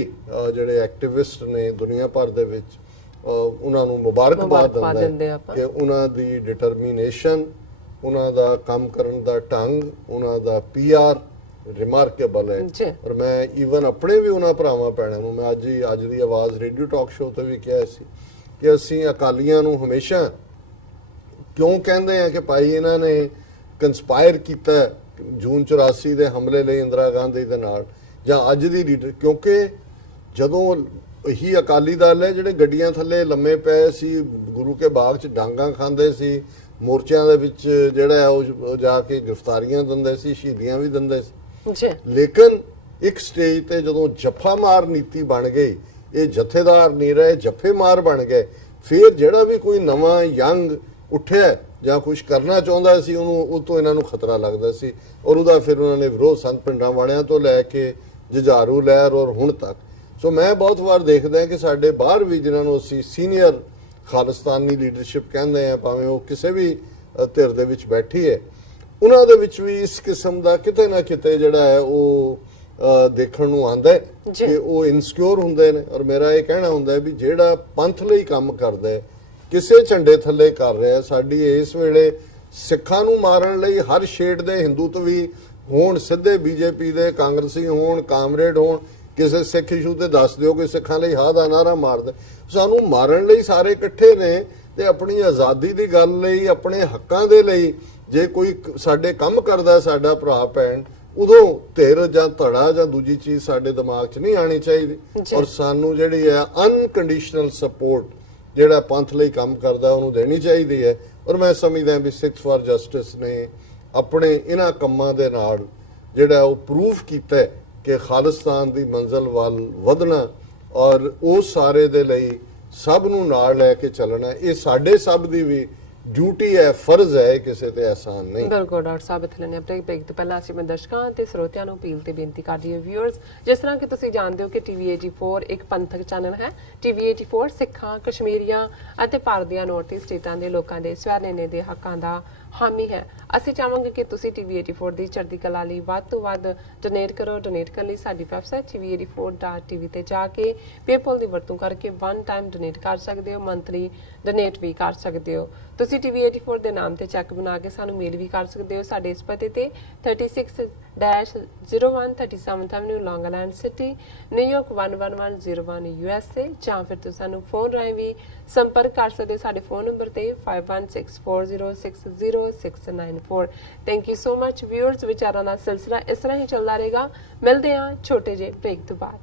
ਜਿਹੜੇ ਐਕਟਿਵਿਸਟ ਨੇ ਦੁਨੀਆ ਭਰ ਦੇ ਵਿੱਚ ਉਹਨਾਂ ਨੂੰ ਮੁਬਾਰਕਬਾਦ ਦਿੰਦਾ ਕਿ ਉਹਨਾਂ ਦੀ ਡਿਟਰਮੀਨੇਸ਼ਨ, ਉਹਨਾਂ ਦਾ ਕੰਮ ਕਰਨ ਦਾ ਢੰਗ, ਉਹਨਾਂ ਦਾ PR ਰਿਮਾਰਕੇਬਲ ਹੈ। ਔਰ ਮੈਂ ਈਵਨ ਆਪਣੇ ਵੀ ਉਹਨਾਂ ਭਰਾਵਾਂ ਭੈਣਾਂ ਨੂੰ ਮੈਂ ਅੱਜ ਦੀ ਆਵਾਜ਼ ਰੇਡੀਓ ਟਾਕ ਸ਼ੋਅ ਤੇ ਵੀ ਕਿਹਾ ਸੀ ਕਿ ਅਸੀਂ ਅਕਾਲੀਆਂ ਨੂੰ ਹਮੇਸ਼ਾ ਕਿਉਂ ਕਹਿੰਦੇ ਆ ਕਿ ਭਾਈ ਇਹਨਾਂ ਨੇ ਕੰਸਪਾਇਰ ਕੀਤਾ ਜੂਨ 84 ਦੇ ਹਮਲੇ ਲਈ ਇੰਦਰਾ ਗਾਂਧੀ ਦੇ ਨਾਲ, ਜਾਂ ਅੱਜ ਦੀ ਲੀਡਰ, ਕਿਉਂਕਿ ਜਦੋਂ ਇਹੀ ਅਕਾਲੀ ਦਲ ਹੈ ਜਿਹੜੇ ਗੱਡੀਆਂ ਥੱਲੇ ਲੰਮੇ ਪਏ ਸੀ, ਗੁਰੂ ਕੇ ਬਾਗ 'ਚ ਡਾਂਗਾਂ ਖਾਂਦੇ ਸੀ, ਮੋਰਚਿਆਂ ਦੇ ਵਿੱਚ ਜਿਹੜਾ ਉਹ ਜਾ ਕੇ ਗ੍ਰਿਫਤਾਰੀਆਂ ਦਿੰਦੇ ਸੀ, ਸ਼ਹੀਦੀਆਂ ਵੀ ਦਿੰਦੇ ਸੀ। ਲੇਕਿਨ ਇੱਕ ਸਟੇਜ ਤੇ ਜਦੋਂ ਜੱਫਾ ਮਾਰ ਨੀਤੀ ਬਣ ਗਈ ਇਹ ਜਥੇਦਾਰ ਨਹੀਂ ਰਹੇ, ਜੱਫੇਮਾਰ ਬਣ ਗਏ। ਫਿਰ ਜਿਹੜਾ ਵੀ ਕੋਈ ਨਵਾਂ ਯੰਗ ਉੱਠਿਆ ਜਾਂ ਕੁਝ ਕਰਨਾ ਚਾਹੁੰਦਾ ਸੀ, ਉਹਨੂੰ ਉਹ ਤੋਂ ਇਹਨਾਂ ਨੂੰ ਖਤਰਾ ਲੱਗਦਾ ਸੀ, ਔਰ ਉਹਦਾ ਫਿਰ ਉਹਨਾਂ ਨੇ ਵਿਰੋਧ ਸੰਤ ਪਿੰਡਾਂ ਵਾਲਿਆਂ ਤੋਂ ਲੈ ਕੇ ਜੁਝਾਰੂ ਲਹਿਰ ਔਰ ਹੁਣ ਤੱਕ। ਸੋ ਮੈਂ ਬਹੁਤ ਵਾਰ ਦੇਖਦਾ ਕਿ ਸਾਡੇ ਬਾਹਰ ਵੀ ਜਿਨ੍ਹਾਂ ਨੂੰ ਅਸੀਂ ਸੀਨੀਅਰ ਖਾਲਿਸਤਾਨੀ ਲੀਡਰਸ਼ਿਪ ਕਹਿੰਦੇ ਆ, ਭਾਵੇਂ ਉਹ ਕਿਸੇ ਵੀ ਧਿਰ ਦੇ ਵਿੱਚ ਬੈਠੀ ਹੈ, ਉਹਨਾਂ ਦੇ ਵਿੱਚ ਵੀ ਇਸ ਕਿਸਮ ਦਾ ਕਿਤੇ ਨਾ ਕਿਤੇ ਜਿਹੜਾ ਹੈ ਉਹ ਦੇਖਣ ਨੂੰ ਆਉਂਦਾ ਹੈ ਕਿ ਉਹ ਇਨਸਿਕਿਉਰ ਹੁੰਦੇ ਨੇ। ਔਰ ਮੇਰਾ ਇਹ ਕਹਿਣਾ ਹੁੰਦਾ ਹੈ ਵੀ ਜਿਹੜਾ ਪੰਥ ਲਈ ਕੰਮ ਕਰਦਾ ਹੈ, ਕਿਸੇ ਝੰਡੇ ਥੱਲੇ ਕਰ ਰਿਹਾ, ਸਾਡੀ ਇਸ ਵੇਲੇ ਸਿੱਖਾਂ ਨੂੰ ਮਾਰਨ ਲਈ ਹਰ ਸ਼ੇਡ ਦੇ ਹਿੰਦੂਤਵੀ ਹੋਣ, ਸਿੱਧੇ ਬੀਜੇਪੀ ਦੇ, ਕਾਂਗਰਸੀ ਹੋਣ, ਕਾਮਰੇਡ ਹੋਣ, ਕਿਸੇ ਸਿੱਖ ਇਸ਼ੂ ਤੇ ਦੱਸ ਦਿਓ ਕਿ ਸਿੱਖਾਂ ਲਈ ਹਾਂ ਦਾ ਨਾਰਾ ਮਾਰਦਾ, ਸਾਨੂੰ ਮਾਰਨ ਲਈ ਸਾਰੇ ਇਕੱਠੇ ਨੇ। ਤੇ ਆਪਣੀ ਆਜ਼ਾਦੀ ਦੀ ਗੱਲ ਲਈ, ਆਪਣੇ ਹੱਕਾਂ ਦੇ ਲਈ ਜੇ ਕੋਈ ਸਾਡੇ ਕੰਮ ਕਰਦਾ ਸਾਡਾ ਭਰਾ ਭੈਣ, ਉਦੋਂ ਧਿਰ ਜਾਂ ਧੜਾ ਜਾਂ ਦੂਜੀ ਚੀਜ਼ ਸਾਡੇ ਦਿਮਾਗ 'ਚ ਨਹੀਂ ਆਣੀ ਚਾਹੀਦੀ। ਔਰ ਸਾਨੂੰ ਜਿਹੜੀ ਹੈ ਅਨਕੰਡੀਸ਼ਨਲ ਸਪੋਰਟ ਜਿਹੜਾ ਪੰਥ ਲਈ ਕੰਮ ਕਰਦਾ ਉਹਨੂੰ ਦੇਣੀ ਚਾਹੀਦੀ ਹੈ। ਔਰ ਮੈਂ ਸਮਝਦਾ ਵੀ ਸਿੱਖਸ ਫਾਰ ਜਸਟਿਸ ਨੇ ਆਪਣੇ ਇਹਨਾਂ ਕੰਮਾਂ ਦੇ ਨਾਲ ਜਿਹੜਾ ਉਹ ਪ੍ਰੂਫ ਕੀਤਾ ਕਿ ਖਾਲਿਸਤਾਨ ਦੀ ਮੰਜ਼ਿਲ ਵੱਲ ਵਧਣਾ ਔਰ ਉਹ ਸਾਰੇ ਦੇ ਲਈ ਸਭ ਨੂੰ ਨਾਲ ਲੈ ਕੇ ਚੱਲਣਾ, ਇਹ ਸਾਡੇ ਸਭ ਦੀ ਵੀ ਡਿਊਟੀ ਹੈ, ਫਰਜ਼ ਹੈ, ਕਿਸੇ ਤੇ ਆਸਾਨ ਨਹੀਂ। ਬਿਲਕੁਲ ਡਾਕਟਰ ਸਾਹਿਬ, ਇੱਥੇ ਲੈਣੇ ਬ੍ਰੇਕ ਤੋਂ ਪਹਿਲਾਂ ਅਸੀਂ ਦਰਸ਼ਕਾਂ ਤੇ ਸਰੋਤਿਆਂ ਨੂੰ ਅਪੀਲ ਤੇ ਬੇਨਤੀ ਕਰਦੀ ਹਾਂ ਵਿਊਅਰਸ, ਜਿਸ ਤਰ੍ਹਾਂ ਕਿ ਤੁਸੀਂ ਜਾਣਦੇ ਹੋ ਕਿ ਟੀਵੀ 84 ਇੱਕ ਪੰਥਕ ਚੈਨਲ ਹੈ। ਟੀਵੀ 84 ਸਿੱਖਾਂ, ਕਸ਼ਮੀਰੀਆਂ ਅਤੇ ਭਾਰਤ ਦੀਆਂ ਨਾਰਥ ਈਸਟ ਸਟੇਟਾਂ ਦੇ ਲੋਕਾਂ ਦੇ ਸਵੈਨੇ ਦੇ ਹੱਕਾਂ ਦਾ ਹਾਮੀ ਹੈ। ਅਸੀਂ ਚਾਹਾਂਗੇ ਕਿ ਤੁਸੀਂ ਟੀਵੀ 84 ਦੀ ਚੜ੍ਹਦੀ ਕਲਾ ਲਈ ਵੱਧ ਤੋਂ ਵੱਧ ਡੋਨੇਟ ਕਰੋ। ਡੋਨੇਟ ਕਰਨ ਲਈ ਸਾਡੀ ਵੈਬਸਾਈਟ tv84.tv ਤੇ ਜਾ ਕੇ ਪੇਪਲ ਦੀ ਵਰਤੋਂ ਕਰਕੇ ਵਨ ਟਾਈਮ ਡੋਨੇਟ ਕਰ ਸਕਦੇ ਹੋ, ਮੰਥਲੀ ਡੋਨੇਟ ਵੀ ਕਰ ਸਕਦੇ ਹੋ। ਤੁਸੀਂ ਟੀਵੀ 84 ਦੇ ਨਾਮ ਤੇ ਚੈੱਕ ਬਣਾ ਕੇ ਸਾਨੂੰ ਮੇਲ ਵੀ ਕਰ ਸਕਦੇ ਹੋ ਸਾਡੇ ਇਸ ਪਤੇ ਤੇ 36-01 37th Avenue, Long Island City, New York 11101 USA, ਜਾਂ ਫਿਰ ਤੁਸੀਂ ਸਾਨੂੰ ਫੋਨ ਰਾਹੀਂ ਵੀ ਸੰਪਰਕ ਕਰ ਸਕਦੇ ਹੋ ਸਾਡੇ ਫੋਨ ਨੰਬਰ ਤੇ 5164060694। Thank you so much viewers. ਵਿਚਾਰਾਂ ਦਾ ਸਿਲਸਿਲਾ ਇਸ ਤਰ੍ਹਾਂ ਹੀ ਚੱਲਦਾ ਰਹੇਗਾ। ਮਿਲਦੇ ਹਾਂ ਛੋਟੇ ਜਿਹੇ ਬ੍ਰੇਕ ਤੋਂ ਬਾਅਦ।